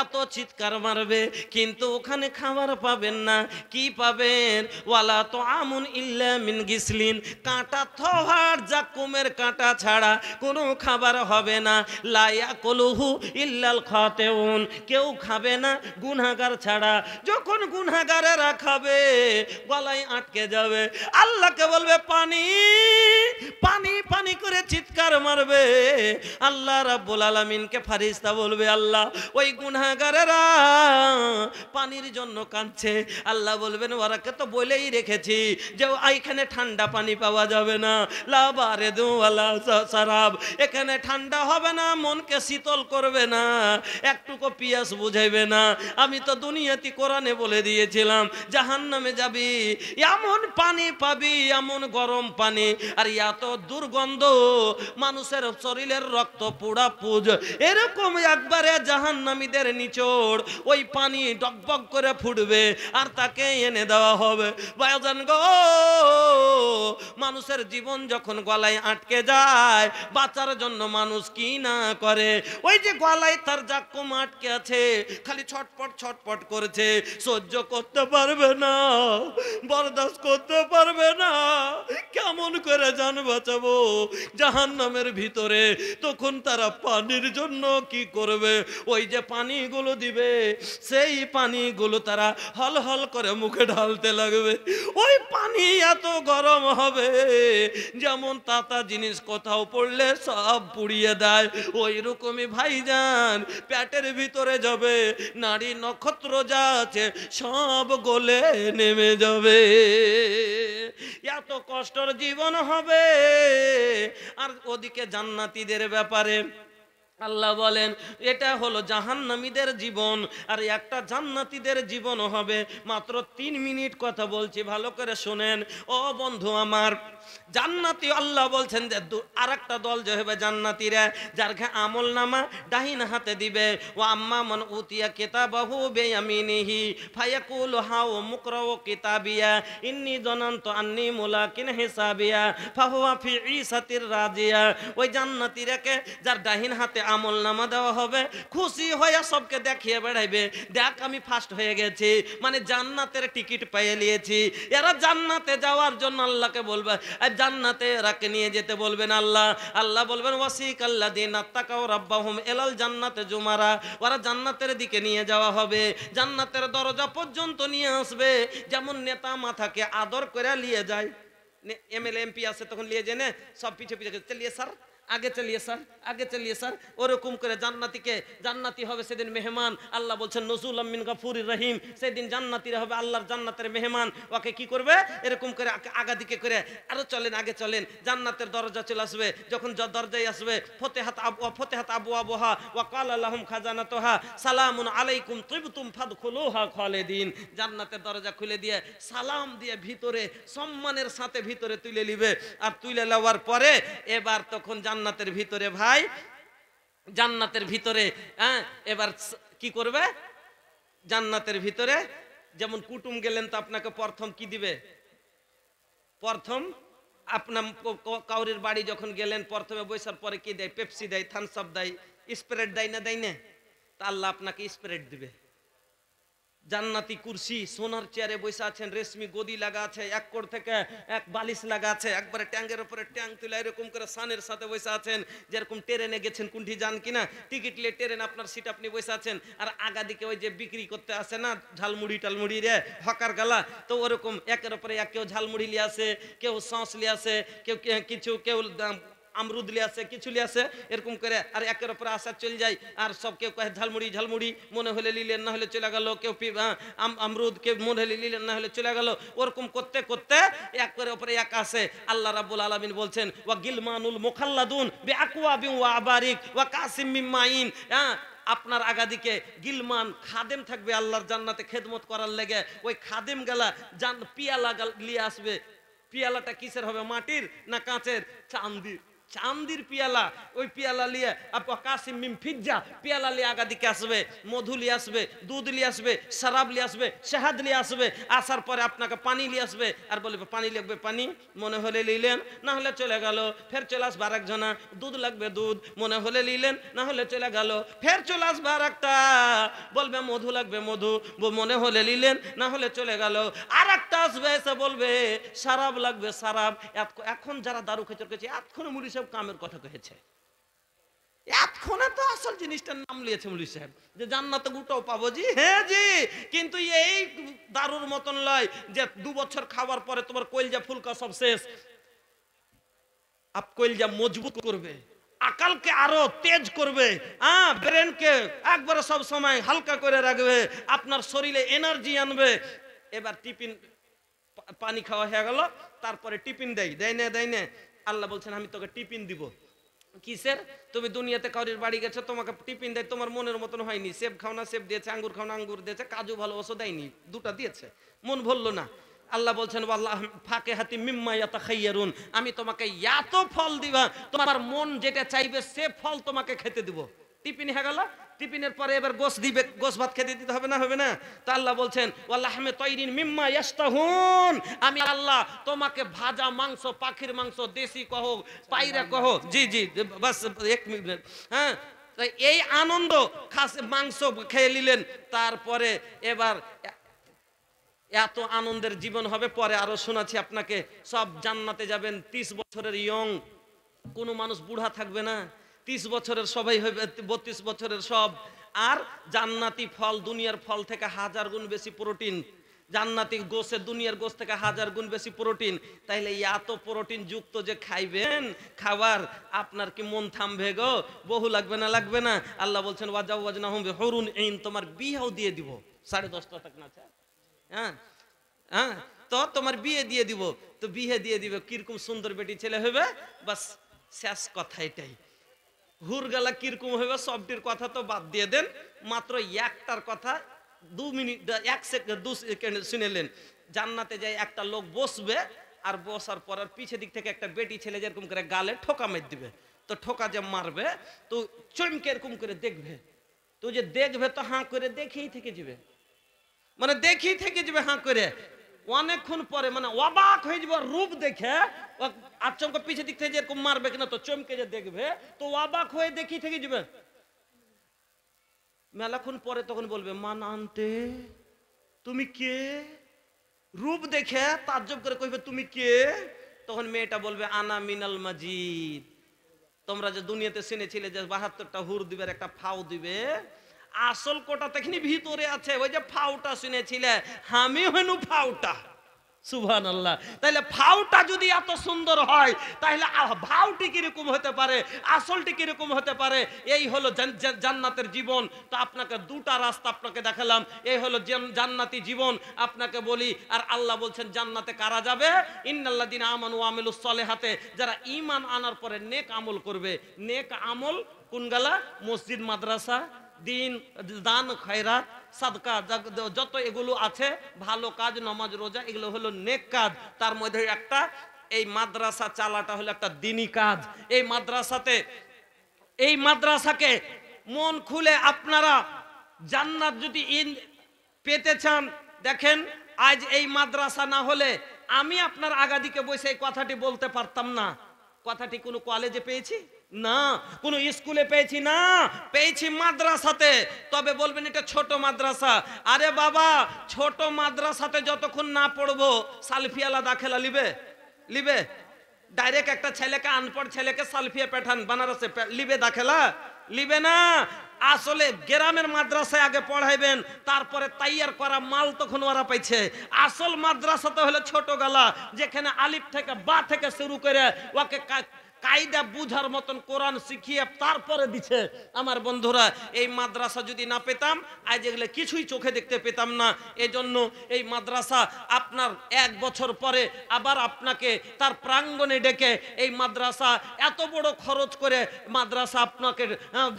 এত চিৎকার মারবে, কিন্তু ওখানে খাবার পাবেন না। কি পাবেন? ওয়ালা তুআমুন ইল্লা মিন গিসলিন, কাঁটা থোহার জাকুমের কাঁটা ছাড়া কোনো খাবার হবে না। লা ইয়াকুলুহু ইল্লাল খাতিউন, কেউ খাবে না গুনাহগার ছাড়া। যখন গুনাহগারেরা খাবে গলায় আটকে যাবে, আল্লাহকে বলবে পানি পানি পানি করে চিৎকার মারবে। আল্লাহ রাব্বুল আলামিনকে ফেরেশতা বলবে আল্লাহ ওই গুনাহগারেরা পানির জন্য কাঁদছে। আল্লাহ বলবেন ওরাকে তো বলেই রেখেছি যে এইখানে ঠান্ডা পানি পাওয়া যাবে না, লা বারিদু ওয়ালা সারাব, এখানে ঠান্ডা হবে না, মনকে শীতল করবে না, একটুকু পিয়াস বুঝাইবে না। আমি তো দুনিয়াতে কোরআনে বলে দিয়েছিলাম জাহান্নামে যাবি এমন পানি পাবি, এমন গরম পানি, আর এত দুর্গন্ধ, মানুষের শরীরের রক্ত পোড়া পুজ। এরকম একবারে জাহান্নামীদের নিচড় ওই পানি ডকবক করে ফুটবে আর তাকে এনে দেওয়া হবে। ভাইজান গো, মানুষের জীবন যখন গলায় আটকে যায়, বাঁচার জন্য মানুষ কি না করে। ওই যে গলায় তার জাক্কুম আটকে আছে, খালি ছটপট ছটপট করছে, সহ্য করতে পারবে না, বরদাস্ত করতে পারবে না, কেমন করে জান বাঁচাবো জাহান্নামের ভিতরে। তখন তারা পানির জন্য কি করবে? ওই যে পানিগুলো দিবে, সেই পানিগুলো তারা হল হল করে মুখে ঢালতে লাগবে। ওই পানি এত গরম হবে যেমন তাতা জিনিস কোথাও পড়লে সব পুড়িয়ে দেয়। ওই রকমই ভাইজান পেটের ভিতরে যাবে, নারী নক্ষত্র যা আছে সব গলে নেমে যাবে। এত কষ্টের জীবন হবে। আর ওদিকে জান্নাতীদের ব্যাপারে আল্লাহ বলেন এটা হলো জাহান্নামীদের জীবন, আর একটা জান্নাতীদের জীবন হবে। মাত্র 3 মিনিট কথা বলছি, ভালো করে শোনেন ও বন্ধু আমার। জান্নাতি আল্লাহ বলছেন যে আর একটা দল যে হবে জান্নাতীরা, যার আমল নামা ডাহিন হাতে দিবে। ও আম্মা মান উতিয়া কিতাবাহু বিয়ামিনিহি ফায়াকুলু হাও মুকরাউ কিতাবিয়া ইন্নী যানানতু আন্নী মুলাকিন হিসাবিয়া ফাহুয়া ফি ঈসাতির রাজিয়া। ওই জান্নাতীরাকে যার ডাহিন হাতে আমল নামা দেওয়া হবে, খুশি হয়ে সবকে দেখিয়ে বেড়াইবে, দেখ আমি ফার্স্ট হয়ে গেছি, মানে জান্নাতের টিকিট পেয়ে নিয়েছি। এরা জান্নাতে যাওয়ার জন্য আল্লাহকে বলবে, জান্নাতে এরাকে নিয়ে যেতে বলবেন আল্লাহ। আল্লাহ বলবেন ওয়াসিকাল্লাযিনা তাকাউ রাব্বাহুম ইলাল জান্নাতি জুমারা, ওরা জান্নাতের দিকে নিয়ে যাওয়া হবে, জান্নাতের দরজা পর্যন্ত নিয়ে আসবে। যেমন নেতা মাথাকে আদর করে নিয়ে যায়, এমএলএ এমপি আছে তখন নিয়ে যায় না, সব পিছে পিছে চলিয়ে স্যার আগে চলিয়ে স্যার, আগে চলিয়ে স্যার, ওরকম করে জান্নাতীকে, জান্নাতি হবে সেদিন মেহমান। আল্লাহ বলছেন নজুলাম মিন গাফুরির রহিম, সেদিন জান্নাতীরা হবে আল্লাহর জান্নাতের মেহমান। ওকে কি করবে? এরকম করে আগা দিকে করে আরো চলেন, আগে চলেন, জান্নাতের দরজা চলে আসবে। যখন দরজায় আসবে ফতেহাত আবওয়াবুহা ওয়া ক্বালা লাহুম খাজানাতুহা সালামুন আলাইকুম তিবতুম ফাদখুলুহা খালিদিন। জান্নাতের দরজা খুলে দিয়ে সালাম দিয়ে ভিতরে সম্মানের সাথে ভিতরে তুলে নিবে। আর তুলে নেওয়ার পরে এবার তখন জান্নাতের ভিতরে ভাই, জান্নাতের ভিতরে এবার কি করবে? জান্নাতের ভিতরে যেমন কুটুম গেলেন তো আপনাকে প্রথম কি দিবে? প্রথম আপনার কাউরির বাড়ি যখন গেলেন প্রথমে বৈশার পরে কি দেয়? পেপসি দেয়, থামস আপ দেয়, স্প্রাইট দেয় না, দেয় না? তা আল্লাহ আপনাকে স্প্রাইট দিবে। জান্নাতি কুরসি, সোনার চেয়ারে বসে আছেন, রেশমি গদি লাগা আছে, এক কোণ থেকে এক বালিশ লাগা আছে, একবারে ট্যাঙ্গের উপরে ট্যাঙ্ক তুলে এরকম করে সানের সাথে বসে আছেন। যেরকম ট্রেনে গেছেন, কুণ্ঠি যান কিনা, টিকিট নিয়ে ট্রেন আপনার সিট আপনি বসে আছেন, আর আগা দিকে ওই যে বিক্রি করতে আসে না ঝালমুড়ি টালমুড়ি রে হকার গালা, তো ওরকম একের উপরে এক, কেউ ঝালমুড়ি লিয়ে আসে, কেউ সস লিয়ে আসে, কেউ কিছু, কেউ আমরুদ লিয়ে আসে, কিছু লিয়ে আসে, এরকম করে আর একের উপরে আসা চলে যায়। আর সব কেউ কয়ে ঝালমুড়ি ঝালমুড়ি, মনে হলে লিলেন, না হলে চলে গেল। কেউ আমরুদ, কেউ মনে হলে লিলেন, না হলে চলে গেল। ওরকম করতে করতে এক করে উপরে এক আসে। আল্লাহ রাব্বুল আলামিন বলছেন ওয়া গিলমানুল মুখাল্লাদুন বিআকওয়াবিন ওয়া আবারিক ওয়া কাসিম মিন মাইন। আপনার আগাদিকে গিলমান খাদেম থাকবে আল্লাহর জান্নাতে খেদমত করার লেগে। ওই খাদেম গেলা পিয়ালা লিয়ে আসবে। পিয়ালাটা কিসের হবে? মাটির না কাঁচের? চান্দির। চান্দির পিয়ালা, ওই পিয়ালা লিয়ে কাসিম মিম ফিজ্জা পিয়ালা লিয়ে আগা দিকে আসবে। মধু লিয়ে আসবে, দুধ লিয়ে আসবে, শরাব লিয়ে আসবে, শাহাদ লিয়ে আসবে। আসার পরে আপনাকে পানি লিয়ে আসবে আর বলবে পানি লাগবে পানি, মনে হলে লিলেন, না হলে চলে গেল। ফের চলে আসবে আর একজনা, দুধ লাগবে দুধ, মনে হলে লিলেন, না হলে চলে গেল। ফের চলে আসবে আর একটা, বলবে মধু লাগবে মধু, মনে হলে লিলেন, না হলে চলে গেল। আর একটা আসবে এসে বলবে শরাব লাগবে শরাব। এখন যারা দারু খেচর খেয়েছে এতক্ষণ মুড়ি সব কামের কথা কহেছে, এতক্ষণে তো আসল জিনিসটার নাম লিয়েছে মুলি সাহেব যে জান্নাতে গুটাও পাবো। জি হ্যাঁ জি, কিন্তু এই দারুর মতন লয় যে 2 বছর খাওয়ার পরে তোমার কলজা ফুলকা সব শেষ। আপ কলজা মজবুত করবে, আকালকে আরো তেজ করবে, ব্রেনকে একবারে সব সময় হালকা করে রাখবে, আপনার শরীরে এনার্জি আনবে। এবার টিফিন পানি খাওয়া হয়ে গেল, তারপরে টিফিন দেয় না? আল্লাহ বলছেন আমি তোকে টিফিন দিব। কিসের? তুমি দুনিয়াতে কাউরির বাড়ি গেছো, তোমাকে টিফিন দেয়, তোমার মনের মতন হয়নি, সেব খাও না সেব দিয়েছে, আঙ্গুর খাও না আঙ্গুর দিয়েছে, কাজু ভালোবাসো দেয়নি, 2টা দিয়েছে, মন ভরলো না। আল্লাহ বলছেন ওয়াল্লাহ ফাকিহাতি মিম্মা ইয়াতাখায়্যারুন, আমি তোমাকে এত ফল দিবা তোমার মন যেটা চাইবে সে ফল তোমাকে খেতে দিব। টিফিন হয়ে গেল, টিফিনের পরে এবার গোশ দিবে, গোশ ভাত খেতে দিতে হবে না, হবে না? তো আল্লাহ বলছেন ওয়াল্লাহমে তৈরিন মিম্মা ইয়াশতাহুন, আমি আল্লাহ তোমাকে ভাজা মাংস, পাখির মাংস, দেশি কহো পায়রা কহো, জি জি বাস 1 মিনিট, হ্যাঁ এই আনন্দ খাস মাংস খেয়ে নিলেন। তারপরে এবার এত আনন্দের জীবন হবে। পরে আরো শোনাচ্ছি আপনাকে, সব জান্নাতে যাবেন, 30 বছরের ইয়ং, কোনো মানুষ বুড়া থাকবে না, 30 বছরের সবাই হবে, 32 বছরের সব। আর জান্নাতি ফল দুনিয়ার ফল থেকে 1000 গুণ বেশি প্রোটিন, জান্নাতি গোশে দুনিয়ার গোশ থেকে 1000 গুণ বেশি প্রোটিন। তাইলে এত প্রোটিন যুক্ত যে খাইবেন খাবার, আপনার কি মন থামবে গো? বহু লাগবে না, লাগবে না? আল্লাহ বলছেন ওয়াজাওয়াজনাহুম বিহুরুন আইন, তোমার বিয়েও দিয়ে দিব 10.5 টাকা না, হ্যাঁ হ্যাঁ, তো তোমার বিয়ে দিয়ে দিব। তো বিয়ে দিয়ে দিবে, কিরকম সুন্দর বেটি ছেলে হবে, বাস শেষ কথা এটাই। হুরগালা কিরকম হবে সবটির কথা তো বাদ দিয়ে দেন, মাত্র একটার কথা 2 মিনিট 1 সেকেন্ড 2 সেকেন্ড শুনেলেন। জান্নাতে যাই একটা লোক বসবে, আর বসার পর আর পিছে দিক থেকে একটা বেটি ছেলে যেরকম করে গালে ঠোকা মেরে দিবে, তো ঠোকা যে মারবে তো চমকে এরকম করে দেখবে, তো যে দেখবে তো হাঁ করে দেখেই থেকে যাবে, মানে দেখেই থেকে যাবে হাঁ করে। অনেকক্ষণ পরে মানে অবাক হয়ে যাবে রূপ দেখে, আচমকা পিছে দিক থেকে যেরকম মারবে কিনা, তো চমকে যে দেখবে তো অবাক হয়ে দেখেই থেকে যাবে। মেলাক্ষণ পরে তখন বলবে মান আনতে, তুমি কে? রূপ দেখে তাজ্জব করে কইবে তুমি কে? তখন মেয়েটা বলবে আনা মিনাল মাজিদ, তোমরা যে দুনিয়াতে শুনেছিলে যে 72টা হুর দিবে, একটা ফাও দিবে, আসল কোটা তেখনি ভিতরে আছে, ওই যে ফাউটা শুনেছিলে, আমি হইনু ফাউটা। সুবহানাল্লাহ। তাহলে ফাউটা যদি এত সুন্দর হয়, তাহলে ভাউটি কিরকম হতে পারে, আসলটি কিরকম হতে পারে? এই হলো জান্নাতের জীবন। তো আপনাকে 2টা রাস্তা আপনাকে দেখালাম, এই হলো জান্নাতি জীবন। আপনাকে বলি, আর আল্লাহ বলছেন জান্নাতে কারা যাবে? ইন্নাল্লাযিনা আমানু ওয়া আমিলুস সলিহাতে, যারা ঈমান আনার পরে নেক আমল করবে। নেক আমল কোনগুলা? মসজিদ, মাদ্রাসা, দিন, দান, খয়রাত, সাদকা, যত এগুলো আছে ভালো কাজ, নামাজ, রোজা, এগুলো হলো নেক কাজ। তার মধ্যে একটা এই মাদ্রাসা চালাটা হলো একটা দিনী কাজ। এই মাদ্রাসাকে মন খুলে আপনারা জান্নাত যদি পেতে চান, দেখেন আজ এই মাদ্রাসা না হলে আমি আপনার আগাদিকে বসে এই কথাটি বলতে পারতাম না। কথাটি কোনো কলেজে পেয়েছি না, কোনো স্কুলে পেয়েছি না, পেয়েছি মাদ্রাসাতে। তবে বলবেন এটা ছোট মাদ্রাসা। আরে বাবা, ছোট মাদ্রাসাতে যতক্ষণ না পড়বো সালফিয়ালা দাখেলা লিবে? ডাইরেক্ট একটা ছেলেকে, আনপড় ছেলেকে সালফিয়া পাঠান বানারসে, লিবে দাখেলা? লিবে না। আসলে গ্রামের মাদ্রাসায় আগে পড়াইবেন, তারপরে তৈয়ার করা মাল তখন ওরা পাইছে। আসল মাদ্রাসাতে হলো ছোট গালা, যেখানে আলিফ থেকে বা থেকে শুরু করে ওকে কায়দা বুঝার মতন কোরআন শিখিয়ে তারপরে দিচ্ছে। আমার বন্ধুরা, এই মাদ্রাসা যদি না পেতাম আজ এগুলো কিছুই চোখে দেখতে পেতাম না। এজন্য এই মাদ্রাসা আপনার 1 বছর পরে আবার আপনাকে তার প্রাঙ্গণে ডেকে, এই মাদ্রাসা এত বড় খরচ করে মাদ্রাসা আপনাকে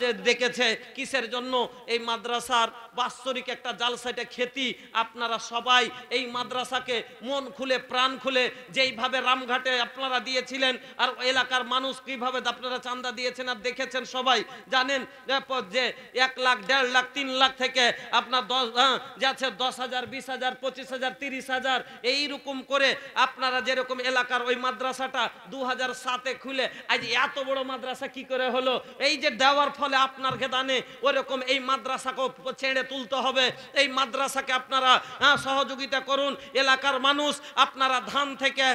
যে ডেকেছে কিসের জন্য? এই মাদ্রাসার বাৎসরিক একটা জালসাটা খ্যাতি। আপনারা সবাই এই মাদ্রাসাকে মন খুলে প্রাণ খুলে যেইভাবে রামঘাটে আপনারা দিয়েছিলেন, আর এলাকার মানুষ কিভাবে আপনারা চাঁদা দিয়েছেন আর দেখেছেন, সবাই জানেন যে 1 লাখ, 1.5 লাখ, 3 লাখ থেকে আপনার 10,000, 20,000, 25,000, 30,000 এইরকম করে আপনারা যেরকম এলাকার ওই মাদ্রাসাটা 2007-এ খুলে আজ এত বড় মাদ্রাসা কি করে হলো? এই যে দেওয়ার ফলে আপনার খেদানে ওরকম এই মাদ্রাসাকেও ছেড়ে তুলতে হবে। এই মাদ্রাসাকে আপনারা সহযোগিতা করুন। এলাকার মানুষ আপনারা ধান থেকে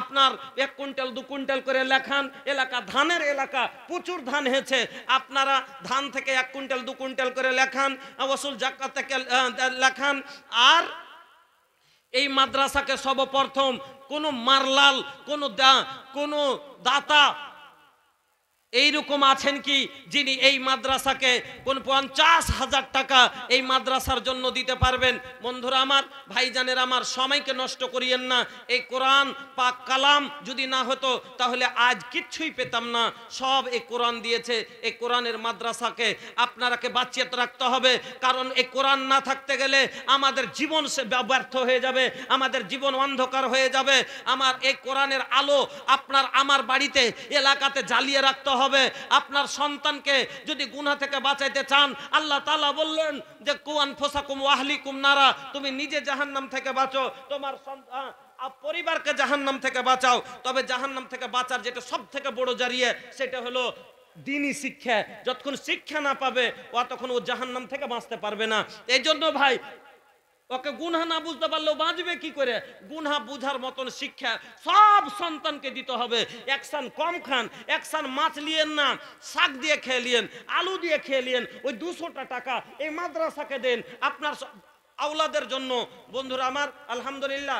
আপনার 1 কুইন্টাল 2 কুইন্টাল করে লেখান। এলাকা ধানের এলাকা, প্রচুর ধান হয়েছে, আপনারা ধান থেকে 1 কুইন্টাল 2 কুইন্টাল করে লেখান, ওয়াসুল যাকাত থেকে লেখান। আর এই মাদ্রাসাকে সর্বপ্রথম কোনো মারলাল, কোনো দাতা এইরকম আছেন কি যিনি এই মাদ্রাসাকে কোন 50,000 টাকা এই মাদ্রাসার জন্য দিতে পারবেন? বন্ধুরা আমার, ভাইজানের আমার, সময়কে নষ্ট করিয়েন না। এই কোরআন পাক কালাম যদি না হতো তাহলে আজ কিচ্ছুই পেতাম না। সব এই কোরআন দিয়েছে। এই কোরআনের মাদ্রাসাকে আপনারাকে বাঁচিয়ে রাখতে হবে, কারণ এই কোরআন না থাকতে গেলে আমাদের জীবন ব্যর্থ হয়ে যাবে, আমাদের জীবন অন্ধকার হয়ে যাবে। আমার এই কোরআনের আলো আপনার আমার বাড়িতে এলাকাতে জ্বালিয়ে রাখতে হবে। আপনার সন্তানকে যদি গুনাহ থেকে বাঁচাইতে চান, আল্লাহ তাআলা বললেন যে কু আনফুসাকুম ওয়া আহলিকুম নারা, তুমি নিজে জাহান্নাম থেকে বাঁচো, তোমার পরিবারকে জাহান্নাম থেকে বাঁচাও। তবে জাহান্নাম থেকে বাঁচার যেটা সব থেকে বড় জারিয়া, সেটা হলো দ্বীনি শিক্ষা। যতক্ষণ শিক্ষা না পাবে ততক্ষণ ও জাহান্নাম থেকে বাঁচতে পারবে না। এই জন্য ভাই, ওকে গুনাহ না বুঝতে পারলেও বাঁচবে কি করে? গুনাহ বুঝার মতন শিক্ষা সব সন্তানকে দিতে হবে। একসান কম খান, একসান মাছ লিয়েন না, শাক দিয়ে খেয়ে লিয়েন, আলু দিয়ে খেয়ে লিয়েন, ওই 200টা টাকা এই মাদ্রাসাকে দেন আপনার আওলাদের জন্য। বন্ধুরা আমার, আলহামদুলিল্লাহ,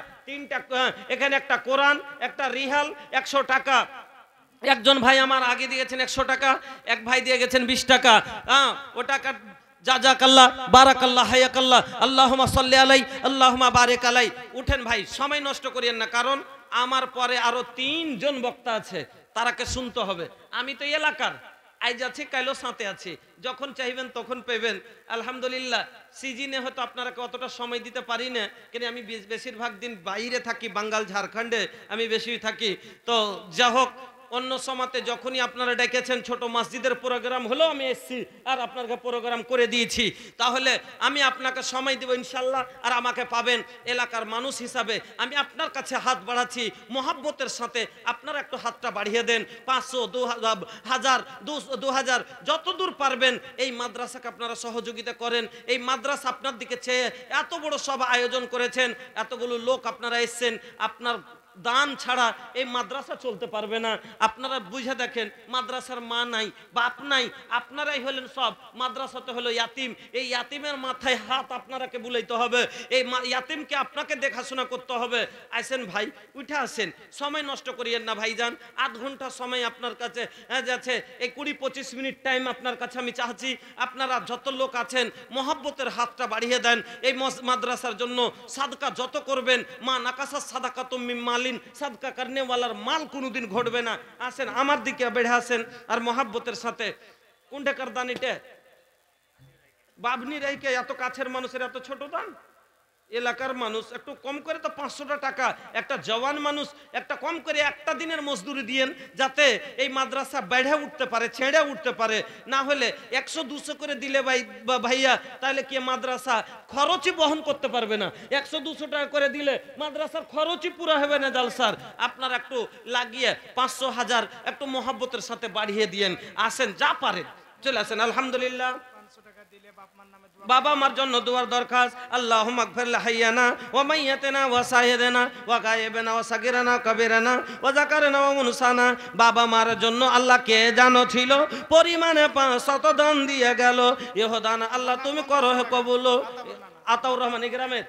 এখানে একটা কোরআন, একটা রিহাল 100 টাকা। একজন ভাই আমার আগে দিয়েছেন 100 টাকা, এক ভাই দিয়ে গেছেন 20 টাকা। ও টাকা জাযাকাল্লাহ, বারাকাল্লাহ, হায়াকাল্লাহ, আল্লাহুম্মা সাল্লি আলাই, আল্লাহুম্মা বারিক আলাই। উঠেন ভাই, সময় নষ্ট করিয়েন না, কারণ আমার পরে আরো 3 জন বক্তা আছে, তারাকে শুনতে হবে। আমি তো এলাকার, আজ আছি কাইলো সাথে আছি, যখন চাইবেন তখন পেবেন। আলহামদুলিল্লাহ, সিজনে হয়তো আপনারাকে অতটা সময় দিতে পারি না, কিন্তু আমি বেশিরভাগ দিন বাইরে থাকি, বাঙ্গাল ঝাড়খণ্ডে আমি বেশি থাকি। তো যা হোক, অন্য সময়তে যখনই আপনারা ডেকেছেন, ছোট মসজিদের প্রোগ্রাম হলেও আমি এসেছি আর আপনাকে প্রোগ্রাম করে দিয়েছি। তাহলে আমি আপনাকে সময় দেব ইনশাল্লাহ, আর আমাকে পাবেন এলাকার মানুষ হিসাবে। আমি আপনার কাছে হাত বাড়াচ্ছি মহব্বতের সাথে, আপনারা একটু হাতটা বাড়িয়ে দেন। 500, 1000, 2000 যতদূর পারবেন এই মাদ্রাসাকে আপনারা সহযোগিতা করেন। এই মাদ্রাসা আপনার দিকে চেয়ে এত বড় সভা আয়োজন করেছেন, এতগুলো লোক আপনারা এসছেন, আপনার দান ছাড়া এই মাদ্রাসা চলতে পারবে না। আপনারা বুঝে দেখেন, মাদ্রাসার মা নাই, বাপ নাই, আপনারাই হলেন সব। মাদ্রাসাতে হলো ইয়াতিম, এই ইয়াতিমের মাথায় হাত আপনারাকে বুলাইতে হবে, এই ইয়াতিমকে আপনাকে দেখাশোনা করতে হবে। আসেন ভাই, উঠে আসেন, সময় নষ্ট করিয়েন না ভাইজান। 8 ঘন্টা সময় আপনার কাছে যাচ্ছে, এই 20-25 মিনিট টাইম আপনার কাছে আমি চাচ্ছি। আপনারা যত লোক আছেন মহব্বতের হাতটা বাড়িয়ে দেন এই মাদ্রাসার জন্য। সাদকা যত করবেন, মা নাকাসা সাদাকা তুমি মাল, সাদকা করনে ওয়ালার মাল কোনোদিন ঘটবে না। আসেন আমার দিকে বেড়ে আসেন, আর মহাব্বতের সাথে কোনটা কার দানিটা বাবনি রেখে, এত কাছের মানুষের এত ছোট দান। এলাকার মানুষ একটু কম করে তো 500 টাকা, একটা জওয়ান মানুষ একটা কম করে একটা দিনের মজদুরি দিয়েন, যাতে এই মাদ্রাসা বেড়ে উঠতে পারে, ছেড়ে উঠতে পারে। না হলে 100-200 করে দিলে ভাইয়া, তাহলে কি মাদ্রাসা খরচই বহন করতে পারবে না। 100-200 টাকা করে দিলে মাদ্রাসার খরচই পুরো হবে না জালসার। আপনারা একটু লাগিয়ে 500-1000 একটু মহব্বতের সাথে বাড়িয়ে দিয়েন। আসেন, যা পারেন চলে আসেন। আলহামদুলিল্লাহ, বাবা মার জন্য দোয়ার দরখাস্ত। আল্লাহুম্মা গফির লিহাইয়ানা ওয়া মাইয়াতিনা ওয়া শাহিদানা ওয়া গায়েবানা ওয়া সাগিরানা কাবীরানা ওয়া যাকারানা ওয়া মুনসানা। বাবা মার জন্য আল্লাহ কে জানো ছিল পরিমাণে 500 দান দিয়ে গেল। ইহ দান আল্লাহ তুমি করো হে কবুল। আতাউর রহমান গ্রামের